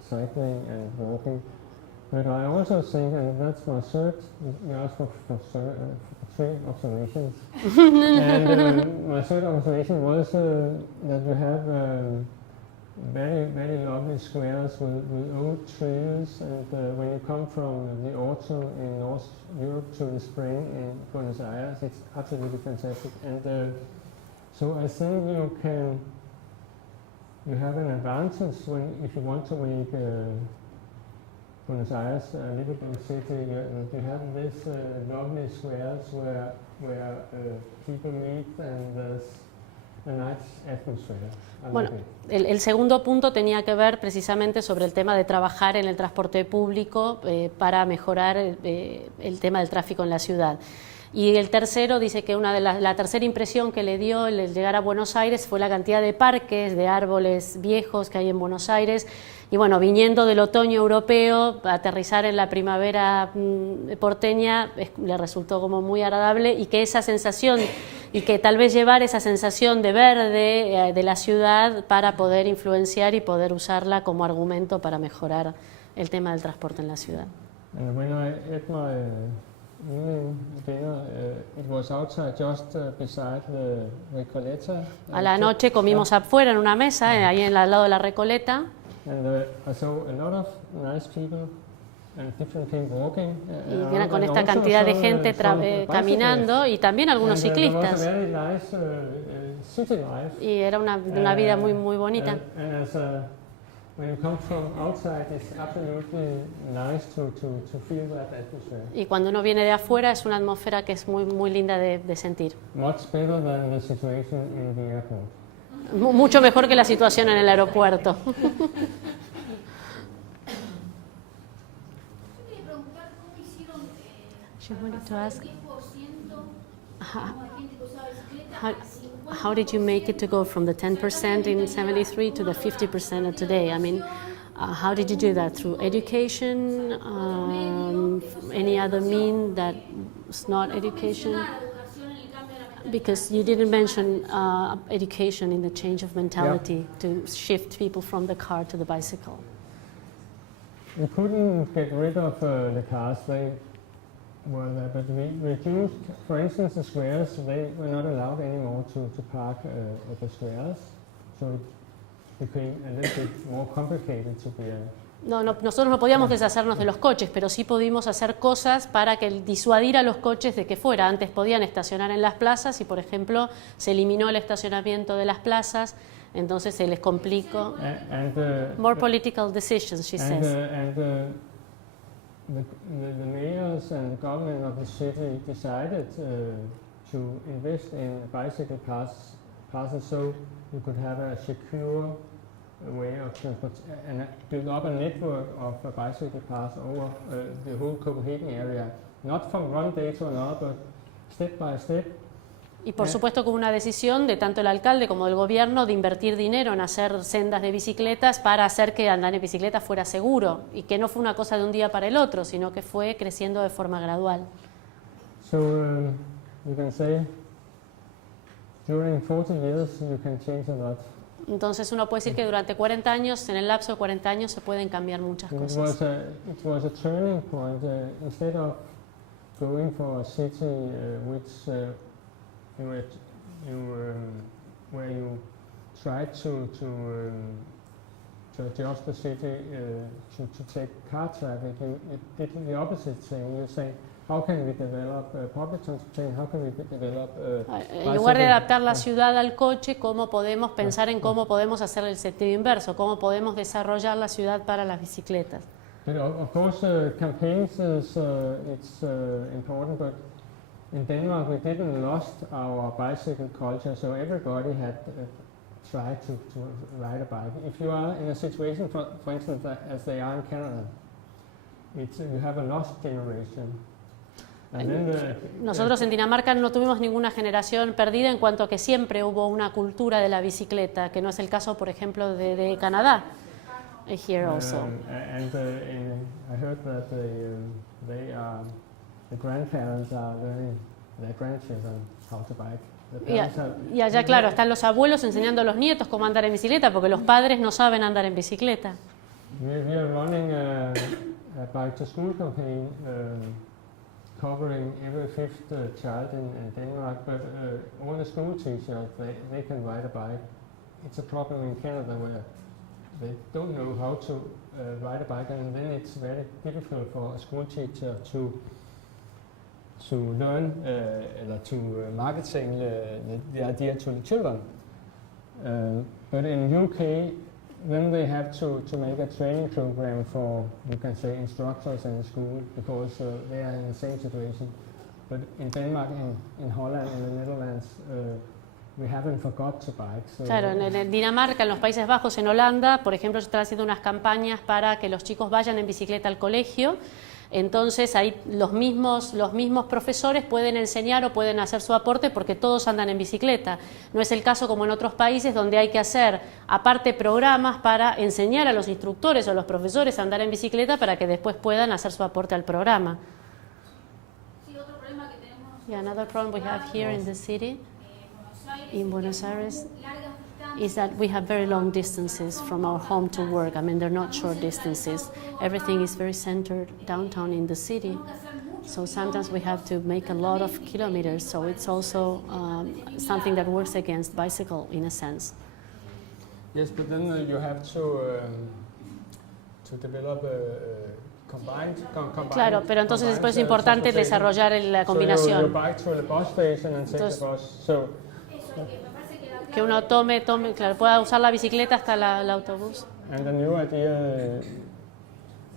cycling and walking. But I also think, and that's my third, you asked for three observations. And my third observation was that you have very, very lovely squares with old trees, and when you come from the autumn in North Europe to the spring in Buenos Aires, it's absolutely fantastic. And so I think you have an advantage if you want to make Buenos Aires a livable city. You have these lovely squares where people meet and there's a nice atmosphere. Bueno, el segundo punto tenía que ver precisamente sobre el tema de trabajar en el transporte público para mejorar el tema del tráfico en la ciudad. Y el tercero dice que la tercera impresión que le dio el llegar a Buenos Aires fue la cantidad de parques, de árboles viejos que hay en Buenos Aires. Y bueno, viniendo del otoño europeo, aterrizar en la primavera porteña le resultó como muy agradable, y que esa sensación, y que tal vez llevar esa sensación de verde de la ciudad para poder influenciar y poder usarla como argumento para mejorar el tema del transporte en la ciudad. And when I ate my dinner. It was outside, just beside the Recoleta. A la noche comimos afuera en una mesa, ahí al lado de la Recoleta. And I saw a lot of nice people and different people walking. Y era con esta cantidad de gente caminando y también algunos ciclistas. Very nice, city life. Y era una vida muy, muy bonita. And as when you come from outside, it's absolutely nice to feel that atmosphere. Y cuando uno viene de afuera es una atmósfera que es muy, muy linda de sentir. Much better than the situation in the airport. Mucho mejor que la situación en el aeropuerto. She wanted to ask, how did you make it to go from the 10% in 73 to the 50% of today? I mean, how did you do that? Through education? Any other mean that was not education? Because you didn't mention education in the change of mentality to shift people from the car to the bicycle. We couldn't get rid of the cars. They were there, but we reduced, for instance, the squares. They were not allowed anymore to park at the squares, so it became a little bit more complicated to be Nosotros no podíamos deshacernos de los coches, pero sí pudimos hacer cosas para disuadir a los coches de que fuera. Antes podían estacionar en las plazas y, por ejemplo, se eliminó el estacionamiento de las plazas, entonces se les complicó. More political decisions, she says. The mayors and the government of the city decided to invest in bicycle passes so you could have a secure way of transport and build up a network of bicycle paths over the whole Copenhagen area, not from one day to another, but step by step. Y por supuesto que hubo una decisión de tanto el alcalde como del gobierno de invertir dinero en hacer sendas de bicicletas para hacer que andar en bicicleta fuera seguro y que no fue una cosa de un día para el otro, sino que fue creciendo de forma gradual. So you can say during 40 years you can change a lot. Entonces uno puede decir que durante 40 años, en el lapso de 40 años se pueden cambiar muchas cosas. It was a turning point. Instead of going for a city which where you try to adjust the city to take car traffic, you did the opposite thing. You say, how can we develop public transportation? How can we develop en lugar de adaptar la ciudad al coche, ¿cómo podemos pensar en cómo podemos hacer el sentido inverso? ¿Cómo podemos desarrollar la ciudad para las bicicletas? But of course, campaigns is it's important, but in Denmark we didn't lost our bicycle culture, so everybody had tried to ride a bike. If you are in a situation, for instance, as they are in Canada, you have a lost generation. Nosotros en Dinamarca no tuvimos ninguna generación perdida en cuanto a que siempre hubo una cultura de la bicicleta, que no es el caso, por ejemplo, de Canadá. Here also. I heard that the grandparents are learning their grandchildren how to bike. Y allá, claro, están los abuelos enseñando a los nietos cómo andar en bicicleta, porque los padres no saben andar en bicicleta. We are running a bike to school campaign covering every fifth child in Denmark, but all the school teachers, they can ride a bike. It's a problem in Canada where they don't know how to ride a bike, and then it's very difficult for a school teacher to learn or to marketing the idea to the children. But in UK, then they have to make a training program for, you can say, instructors in the school, because they are in the same situation. But in Denmark, in Holland, in the Netherlands, we haven't forgot to bike. So claro, en Dinamarca, en los Países Bajos, en Holanda, por ejemplo, se están haciendo unas campañas para que los chicos vayan en bicicleta al colegio. Entonces ahí los mismos profesores pueden enseñar o pueden hacer su aporte porque todos andan en bicicleta. No es el caso como en otros países donde hay que hacer aparte programas para enseñar a los instructores o a los profesores a andar en bicicleta para que después puedan hacer su aporte al programa. Sí, otro problema que tenemos. Yeah, another problem we have here in the city, in Buenos Aires. Largas is that we have very long distances from our home to work. I mean, they're not short distances. Everything is very centered downtown in the city. So sometimes we have to make a lot of kilometers. So it's also something that works against bicycle in a sense. Yes, but then you have to develop combined. Claro, pero entonces después es importante desarrollar la combinación. So you bike to the bus station and take Entonces, the bus. So que uno tome, claro, pueda usar la bicicleta hasta el autobús. and the new idea,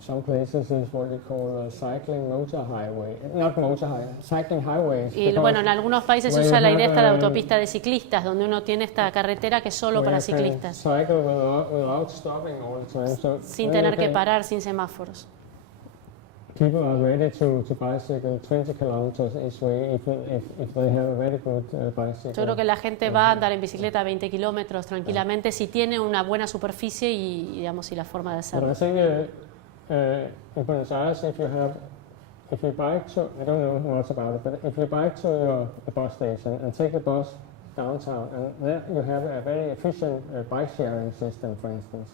some places is what we call a cycling motor highway, not motor highway, cycling highways. Y bueno, en algunos países se where usa you la idea have, esta de autopista de ciclistas, donde uno tiene esta carretera que es solo where para you can ciclistas, cycle without stopping all the time. So sin then you tener que can- parar, sin semáforos. People are ready to bicycle 20 kilometers each way if they have a very good bicycle. Yo creo que la gente va a andar en bicicleta 20 kilómetros tranquilamente si tiene una buena superficie y, digamos, y la forma de But hacerlo. I think in Buenos Aires, if you bike to, I don't know much about it, but if you bike to your bus station and take the bus downtown, and there you have a very efficient bike sharing system, for instance.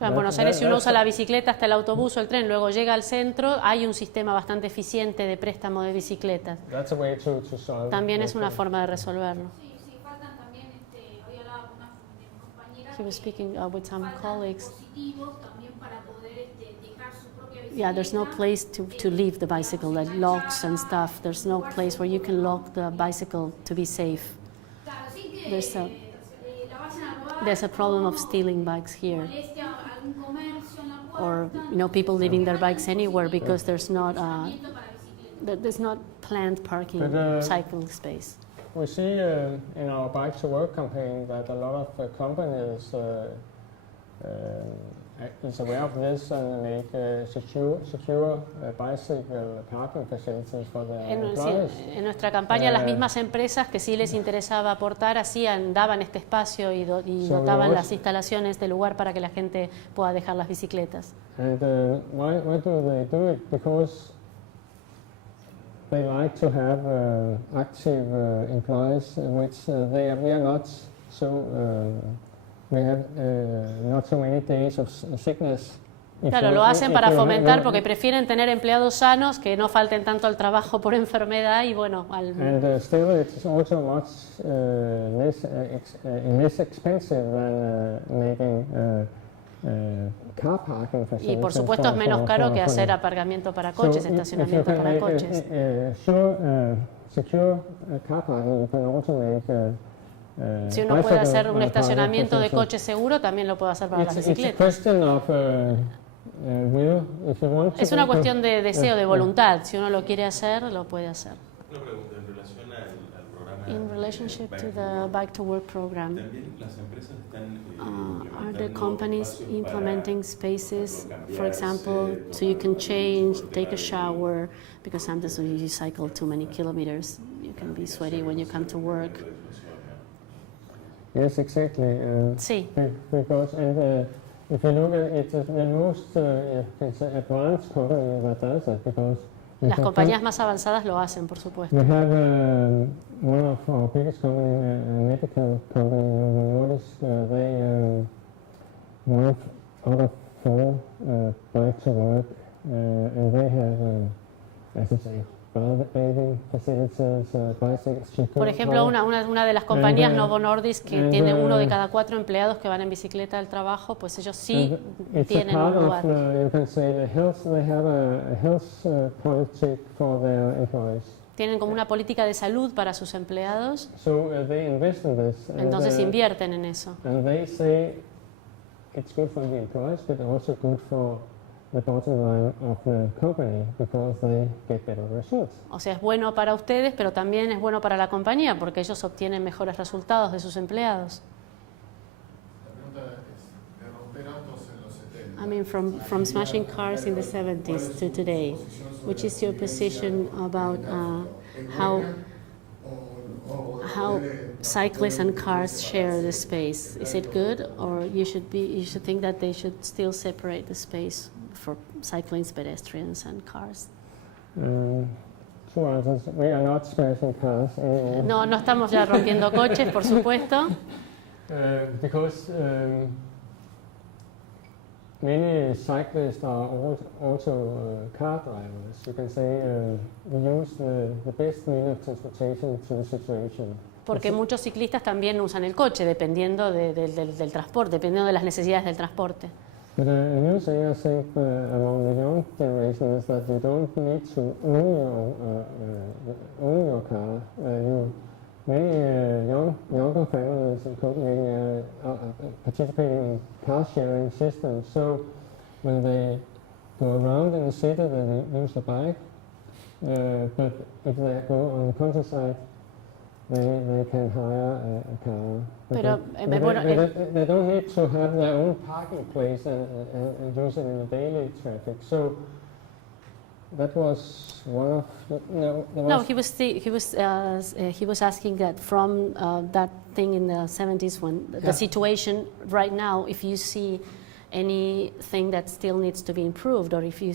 En Buenos Aires, si uno usa la bicicleta hasta el autobús o el tren, luego llega al centro, hay un sistema bastante eficiente de préstamo de bicicletas. That's a way to solve. También es una the forma de resolverlo. Sí, sí, faltan también, había hablado con unas de mis compañeras. He was speaking with some faltan colleagues. dispositivos también para poder dejar su propia bicicleta. Yeah, there's no place to leave the bicycle, like locks and stuff. There's no place where you can lock the bicycle to be safe. Claro, sin que There's a- la vayan a robar. There's a problem of stealing bikes here, Moleste a algún comercio en la or puerta. people leaving their bikes anywhere because there's not Estacionamiento para bicicletas. there's not planned parking But, cycling space. We see in our Bike to Work campaign that a lot of companies is aware of this and make secure bicycle parking facilities for their employees. En nuestra campaña, las mismas empresas que sí les interesaba aportar daban este espacio y So dotaban we las instalaciones de lugar para que la gente pueda dejar las bicicletas. And why do they do it? Because they like to have active employees, which we are not so. We have not so many days of sickness. Claro, lo hacen para fomentar porque prefieren tener empleados sanos que no falten tanto al trabajo por enfermedad y bueno, And still, it's also much less expensive than making car parking facilities. y por supuesto es menos caro que hacer aparcamiento para coches, estacionamiento para coches. Secure car parking, you can also make. Si uno puede hacer un bicycle estacionamiento de parking coche seguro, también lo puede hacer para las It's a bicicletas. question of will. If you want to Es una do- cuestión de deseo, de voluntad. Si uno lo quiere hacer, lo puede hacer. Una pregunta en relación al programa. In relationship to the Bike to Work program, También las empresas están are the implementando companies espacios implementing para spaces, cambiarse, for example, so you can change, take a shower, because sometimes when you cycle too many kilometers, you can be sweaty when you come to work. Yes, exactly. Sí, Because if you look at it, the most advanced company that does it, because we las have compañías más avanzadas lo hacen, por supuesto. we have one of our biggest company, a medical company, Novo Nordisk. They one out of four bike to work, and they have, as I say, bathing facilities, bicycles. Por ejemplo, una de las compañías, Novo Nordisk, que tiene uno de cada 4 empleados que van en bicicleta al trabajo, pues ellos sí It's tienen a un part lugar. of, you can say, the health. They have a health policy for their employees. Tienen como una política de salud para sus empleados, So they invest in this. entonces invierten en eso. And they say it's good for the employees, but also good for the bottom line of the company because they get better results. O sea, es bueno para ustedes, pero también es bueno para la compañía porque ellos obtienen mejores resultados de sus empleados. La pregunta es, de romper autos en los 70. I mean, from smashing cars in the 70s to today, which is your position about how cyclists and cars share the space? Is it good, or you should think that they should still separate the space for cyclists, pedestrians, and cars? Two answers. We are not smashing cars anymore. No estamos ya rompiendo coches, por supuesto. Because many cyclists are also car drivers. You can say we use the best means of transportation to the situation. Porque muchos ciclistas también usan el coche, dependiendo del transporte, dependiendo de las necesidades del transporte. But a new thing I think among the young generation is that you don't need to own your car. Many younger families in Copenhagen are participating in car sharing systems. So when they go around in the city, they use a bike. But if they go on the countryside, they can hire a car. Pero, They don't need to have their own parking place and use it in the daily traffic. So that was one of No, he was asking that from that thing in the 70s when the situation right now, if you see anything that still needs to be improved, or if you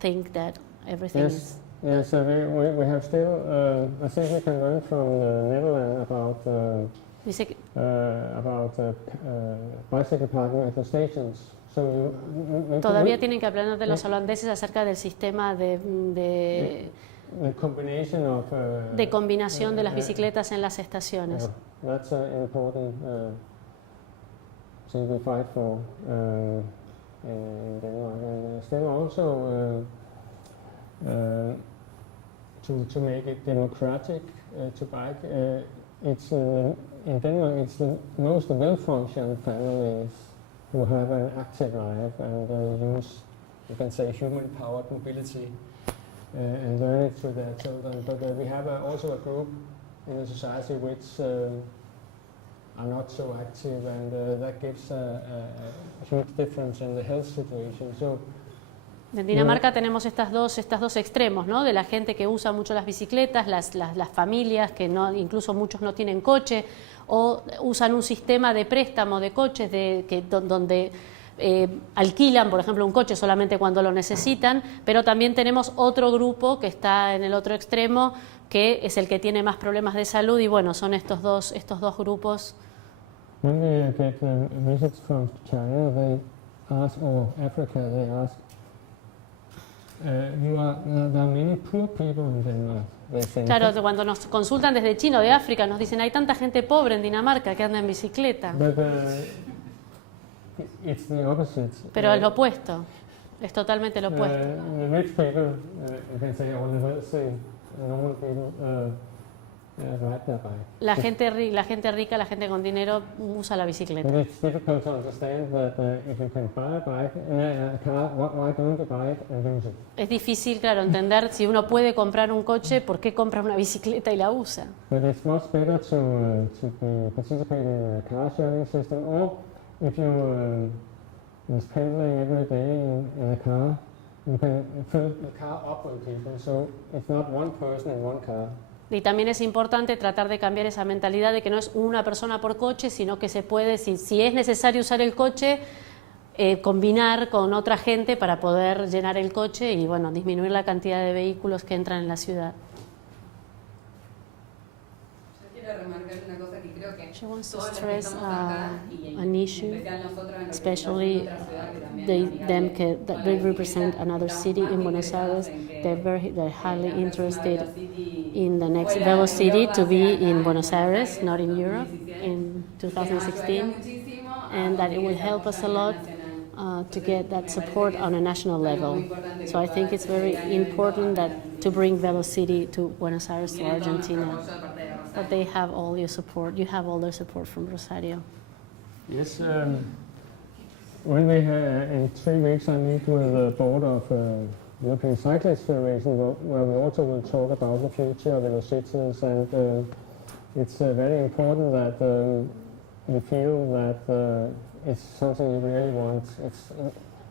think that everything is. Yes, so we have still. I think we can learn from the Netherlands about bicycle parking at the stations. Todavía tienen que aprender de los holandeses acerca del sistema de combinación de las bicicletas en las estaciones. That's an important thing we fight for in Denmark. And still also to make it democratic to bike. It's in Denmark. It's the most well-functioned families who have an active life and use, you can say, human-powered mobility and learn it through their children. But we have also a group in the society which are not so active, and that gives a huge difference in the health situation. So, en Dinamarca tenemos estos dos extremos, ¿no? De la gente que usa mucho las bicicletas, las familias que no, incluso muchos no tienen coche, o usan un sistema de préstamo de coches donde alquilan, por ejemplo, un coche solamente cuando lo necesitan, pero también tenemos otro grupo que está en el otro extremo, que es el que tiene más problemas de salud, y bueno, son estos dos grupos. When we get visits from China, they ask, or Africa, they ask, there are many poor people in Denmark. Claro, cuando nos consultan desde China o de África, nos dicen, hay tanta gente pobre en Dinamarca que anda en bicicleta. But, it's the opposite. Pero es lo opuesto, es totalmente lo opuesto. The rich people, you can say, or the wealthy, normal people, ride their bike. La gente rica, la gente con dinero usa la bicicleta. But it's difficult to understand that if you can buy a bike, a car, why don't you buy it and use it? Es difícil, claro, entender si uno puede comprar un coche, ¿por qué compra una bicicleta y la usa? But it's much better to be participating in a car sharing system, or if you is traveling every day in a car, you can fill the car up with people, so it's not one person in one car. Y también es importante tratar de cambiar esa mentalidad de que no es una persona por coche, sino que se puede, si es necesario usar el coche, combinar con otra gente para poder llenar el coche y bueno, disminuir la cantidad de vehículos que entran en la ciudad. Yo quiero remarcar una cosa que creo que She wants to todos los que stress estamos acá y an issue, especial nosotros en especially otra ciudad que también that they represent another city in Buenos Aires. They're highly interested in the next Velocity to be in Buenos Aires, not in Europe, in 2016, and that it will help us a lot to get that support on a national level. So I think it's very important to bring Velocity to Buenos Aires, to Argentina. But they have all your support. You have all their support from Rosario. Yes, when we in 3 weeks I meet with the board of European Cyclists Federation, where we also will talk about the future of velocities, and it's very important that we feel that it's something we really want.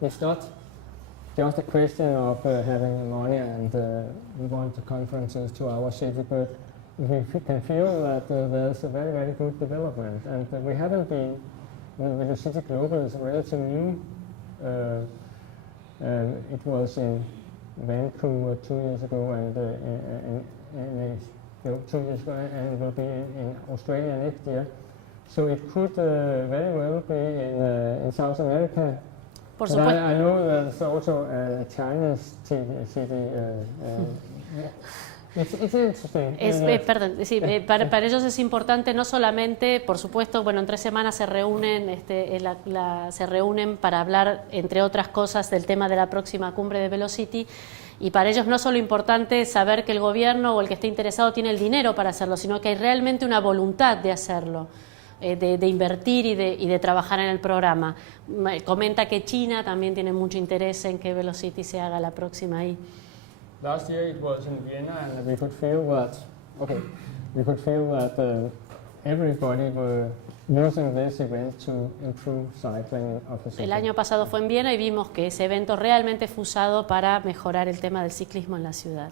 It's not just a question of having money and we want the conferences to our city, but we can feel that there's a very, very good development, and we haven't been. Velocity Global is relatively new. It was in Vancouver 2 years ago, and 2 years ago, and it will be in Australia next year. So it could very well be in South America. Por But supuesto. I know there's also a Chinese TV. It's interesting. Perdón, sí, para ellos es importante no solamente, por supuesto, bueno, en 3 semanas se reúnen, se reúnen para hablar, entre otras cosas, del tema de la próxima cumbre de Velocity, y para ellos no solo importante saber que el gobierno o el que esté interesado tiene el dinero para hacerlo, sino que hay realmente una voluntad de hacerlo, de invertir y de trabajar en el programa. Comenta que China también tiene mucho interés en que Velocity se haga la próxima ahí. Last year it was in Vienna, and we could feel that. Everybody were using this event to improve cycling of the city. El año pasado fue en Viena y vimos que ese evento realmente fue usado para mejorar el tema del ciclismo en la ciudad.